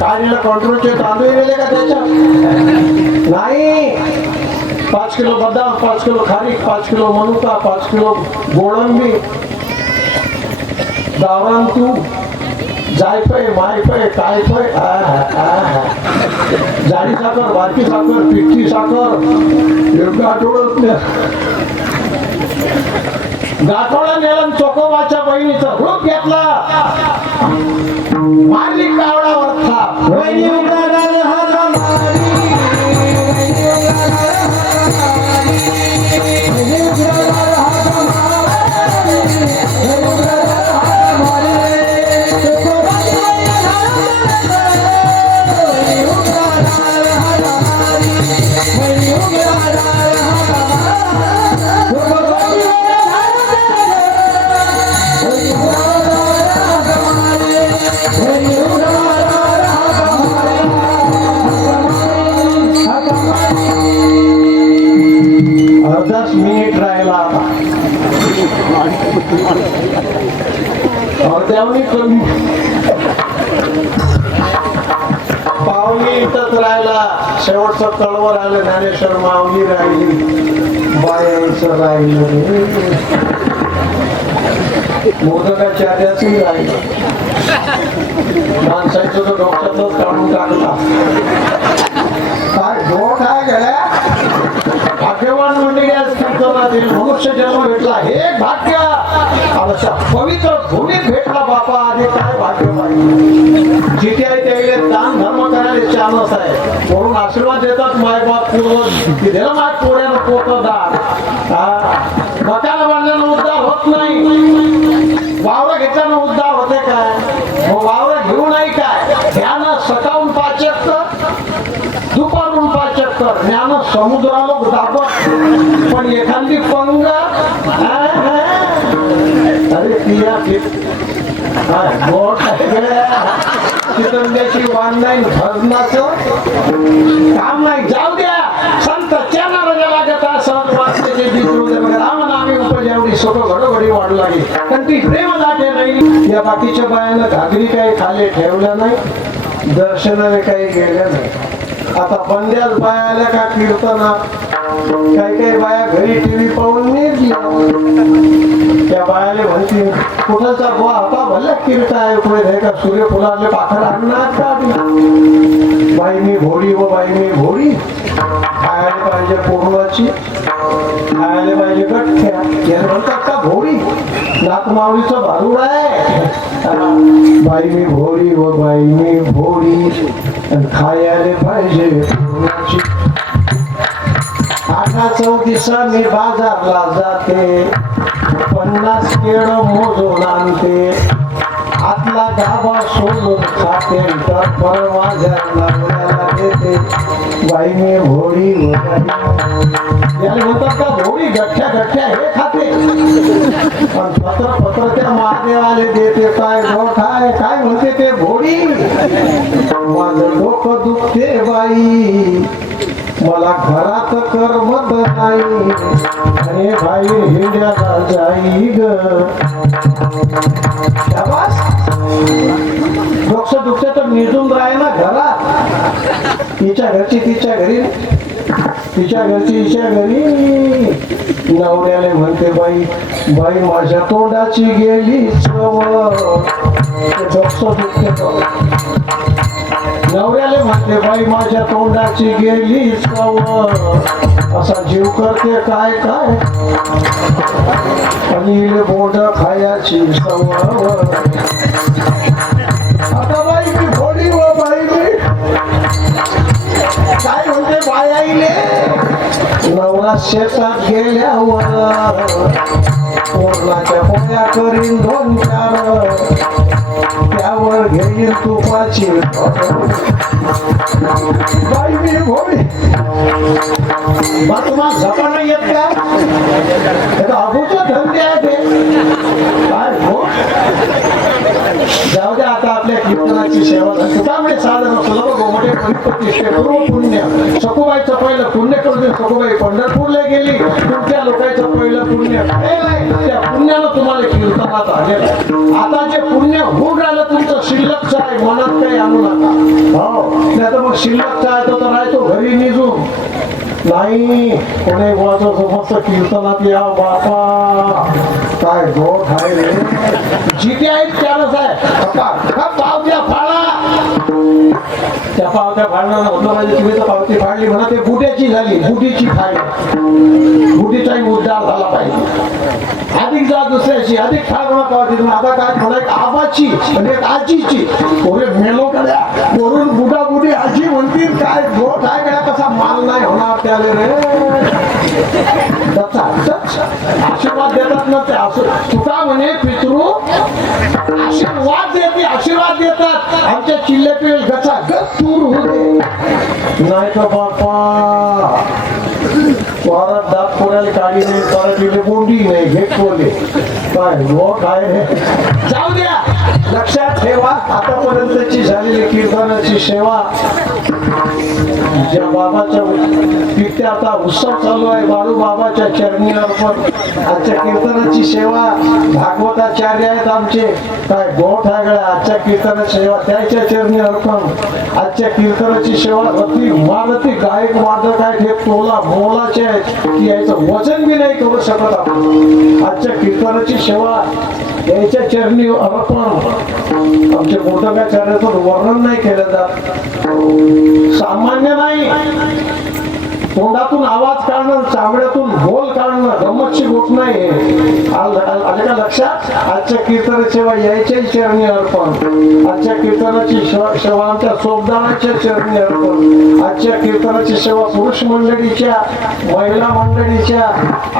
काय नेलं? कंट्रोलचे तांदूळ नेले का त्याच्यात? नाही. 5 किलो बदाम, 5 किलो खारीक, 5 किलो मनुका, 5 किलो गोळंबी, गावरान तू, जायफळ, मायफळ, कायफळ. जाडी साखर, बारकी साखर, पिठी साखर, गाठोडा नेला चोकोबाच्या बहिणीचा रूप घेतला, मारली कावडावर थाप. वहिनी उडाला हात मारी, अर्धाच मिनिट राहिला आता. अर्ध्यावनी कमी पावली इथंच राहिला. शेवटचं कळवर आलं. ज्ञानेश्वर माऊली राहिली, बायांचं राहिलं, मोदकाच्या आद्याचंही राहिलं. माणसाचं तर डोक्यातच काढून टाकला. काय डोक आहे गड्या. भाग्यवान मंडळी आज कीर्तनातील मनुष्य जन्म भेटला, हे भाग्य अशा पवित्र भूमीत भेटला बापा. आधी काय भाग्य पाहिजे. जिथे आहे त्यावेळी दान धर्म करायला चालच आहे म्हणून आशीर्वाद देतात मायबाप. दिलेलं माय पोऱ्यानं पोट दान. मकान बांधल्यानं उद्धार होत नाही, वावर घेतल्यानं उद्धार होते काय. वावर घेऊ नाही काय. ध्यान सकाळून 5 एकर, दुपारून 5 एकर. ज्ञान समुद्राला दाबत, पण एखादी पंग अरे पिया चितंब्याची वाण नाही, भजनाचं काम नाही. जाऊ द्या संत राजाला गता संत वाचण्याचे रामनामी उपजावडी सगळं घडोघडी वाढू लागली. पण ती प्रेम दाटे नाही. या बाकीच्या बायानं घागरी काही खाली ठेवल्या नाही, दर्शनाने काही गेल्या नाही. आता बंद्याच बाया आल्या का कीर्तनात. काही काही बाया घरी टीव्ही पाहून निर्जल्या. त्या बायाले म्हणतील कुठलचा बुवा आता भल्या कीर्तन आहे पुढे का सूर्यफुलाले पाखर आणणार का. बाई मी घोडी व बाई मी घोडी. खायला पाहिजे पूर्वाची, खायला पाहिजे गठ्ठ्या. याला म्हणतात का घोडी. नागमावळीचं भारूड आहे. बाई मी घोडी व बाई मी घोडी, खायला पाहिजे पूर्वाची. 8 दिवसांनी बाजारला जाते, 50 केळ मोजून आणते. आतला गाभा सोडून खाते, तर माझ्या नवऱ्याला देते. बाई मी घोडी याला म्हणतात का घोडी. गठ्ठ्या गठ्ठ्या हे खाते, पण पत्र त्या महादेवाले देते. काय काय काय म्हणते ते घोडी. माझं डोकं दुखते बाई, मला घरात करमत नाही, आणि बाहेर हिंड्याला जाई ग. डोक्स दुखते तर निजून राही ना घरात. तिच्या घरची तिच्या घरी, तिच्या घरची हिच्या घरी. नवऱ्याला म्हणते बाई बाई माझ्या तोंडाची गेली चव. डोक्स दुखते नवऱ्याला म्हणते बाई माझ्या तोंडाची गेली चव. असा जीव करते काय काय, अनिल बोंड खायची सव. आता बाई की घोडी व बाई मी काय म्हणते बायाईले. नवरा शेतात गेल्यावर कोरणाच्या पोळ्या करीन 2-4, त्यावर घेईन तुपाची बाई मी घोडी. तुम्हाला झपा नाही येत का. अभूचे धंदे आहे ते काय हो. जाऊ द्या आता आपल्या कीर्तनाची सेवा झाली. त्यामुळे साधन सुलभ गोमडे प्रतिष्ठे पूर्व पुण्य. सखुबाईचं पहिलं पुण्य करून सखुबाई पंढरपूरला गेली. तुमच्या लोकांचं पहिलं पुण्य त्या पुण्यानं तुम्हाला कीर्तनात आलेलं आहे. आता जे पुण्य होऊन राहिलं तुमचं शिल्लकचं आहे, मनात काही आणू नका. हो नाही तर मग शिल्लकचा आहे तर राहतो घरी निजून. नाही कोणी बोलायचं मस्त कीर्तनात या बापा. काय गोठ आहे रे. जिथे आहेत त्यालाच आहे. पावत्या फाळा त्या पावत्या फाडणार होतं माझी तुम्ही तर पावती फाडली म्हणा ते बुड्याची झाली बुडीची फाडली बुडीचाही उद्धार झाला पाहिजे अधिक जा दुसऱ्याची अधिक फार म्हणा पावती आता काय म्हणा एक आबाची आणि एक आजीची पोरे मेलो कड्या वरून बुडा बुडी आजी म्हणतील काय गोठ आहे कड्या कसा माल नाही होणार त्याले रे आशीर्वाद देतात ना ते तुका म्हणे पितृ आशीर्वाद देतात आमच्या चिल्ले गचा गच दूर होते नाही का बापा वारात दात पोऱ्याला काढी नाही परत बोंडी नाही घेत बोलले काय हो काय रे जाऊ द्या लक्षात ठेवा आतापर्यंतची झालेली कीर्तनाची सेवा ज्या बाबाच्या तिथे आता उत्सव चालू आहे बाळू बाबाच्या चरणी अर्पण आजच्या कीर्तनाची सेवा भागवताचार्य आहेत आमचे काय गोठ आहे आजच्या कीर्तनाची सेवा त्याच्या चरणी अर्पण आजच्या कीर्तनाची सेवा अति मारती गायक वादक आहेत हे तोला मोलाचे आहेत की याचं वजन बी नाही करू शकत आपण आजच्या कीर्तनाची सेवा याच्या चरणी अर्पण आमच्या मोदकाचार्याचं वर्णन नाही केलं जात सामान्य नाही तोंडातून आवाज काढणं चामड्यातून बोल काढणं गमतची गोष्ट नाही आले का लक्षात आजच्या कीर्तन सेवा यायच्याही चरणी अर्पण आजच्या कीर्तनाची सेवा आमच्या सोबदाराच्या चरणी अर्पण आजच्या कीर्तनाची सेवा पुरुष मंडळीच्या महिला मंडळीच्या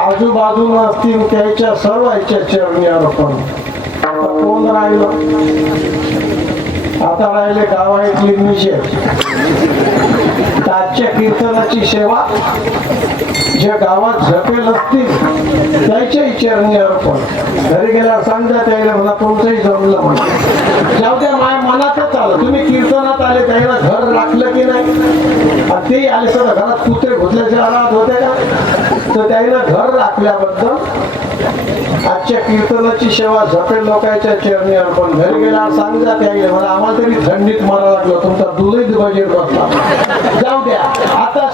आजूबाजूला असतील त्याच्या सर्व याच्या चरणी अर्पण कोण राहिलं आता राहिले गावातली निषेध आजच्या कीर्तनाची सेवा ज्या गावात झपेल असतील त्याच्याही चरणी अर्पण घरी गेल्यावर सांगा त्याला मला तुमचंही जमलं म्हणजे जाऊ द्या माझ्या मनातच आलं तुम्ही कीर्तनात आले त्याला घर राखलं की नाही आणि ते आले सगळं घरात कुत्रे घुसल्याचे आराध होते का तर त्याला घर राखल्याबद्दल आजच्या कीर्तनाची सेवा झपेल लोकांच्या चरणी अर्पण घरी गेल्यावर सांगा त्याला मला आम्हाला तरी थंडीत मारा लागलं तुमचा दुलही बजेट बसला जाऊ द्या आता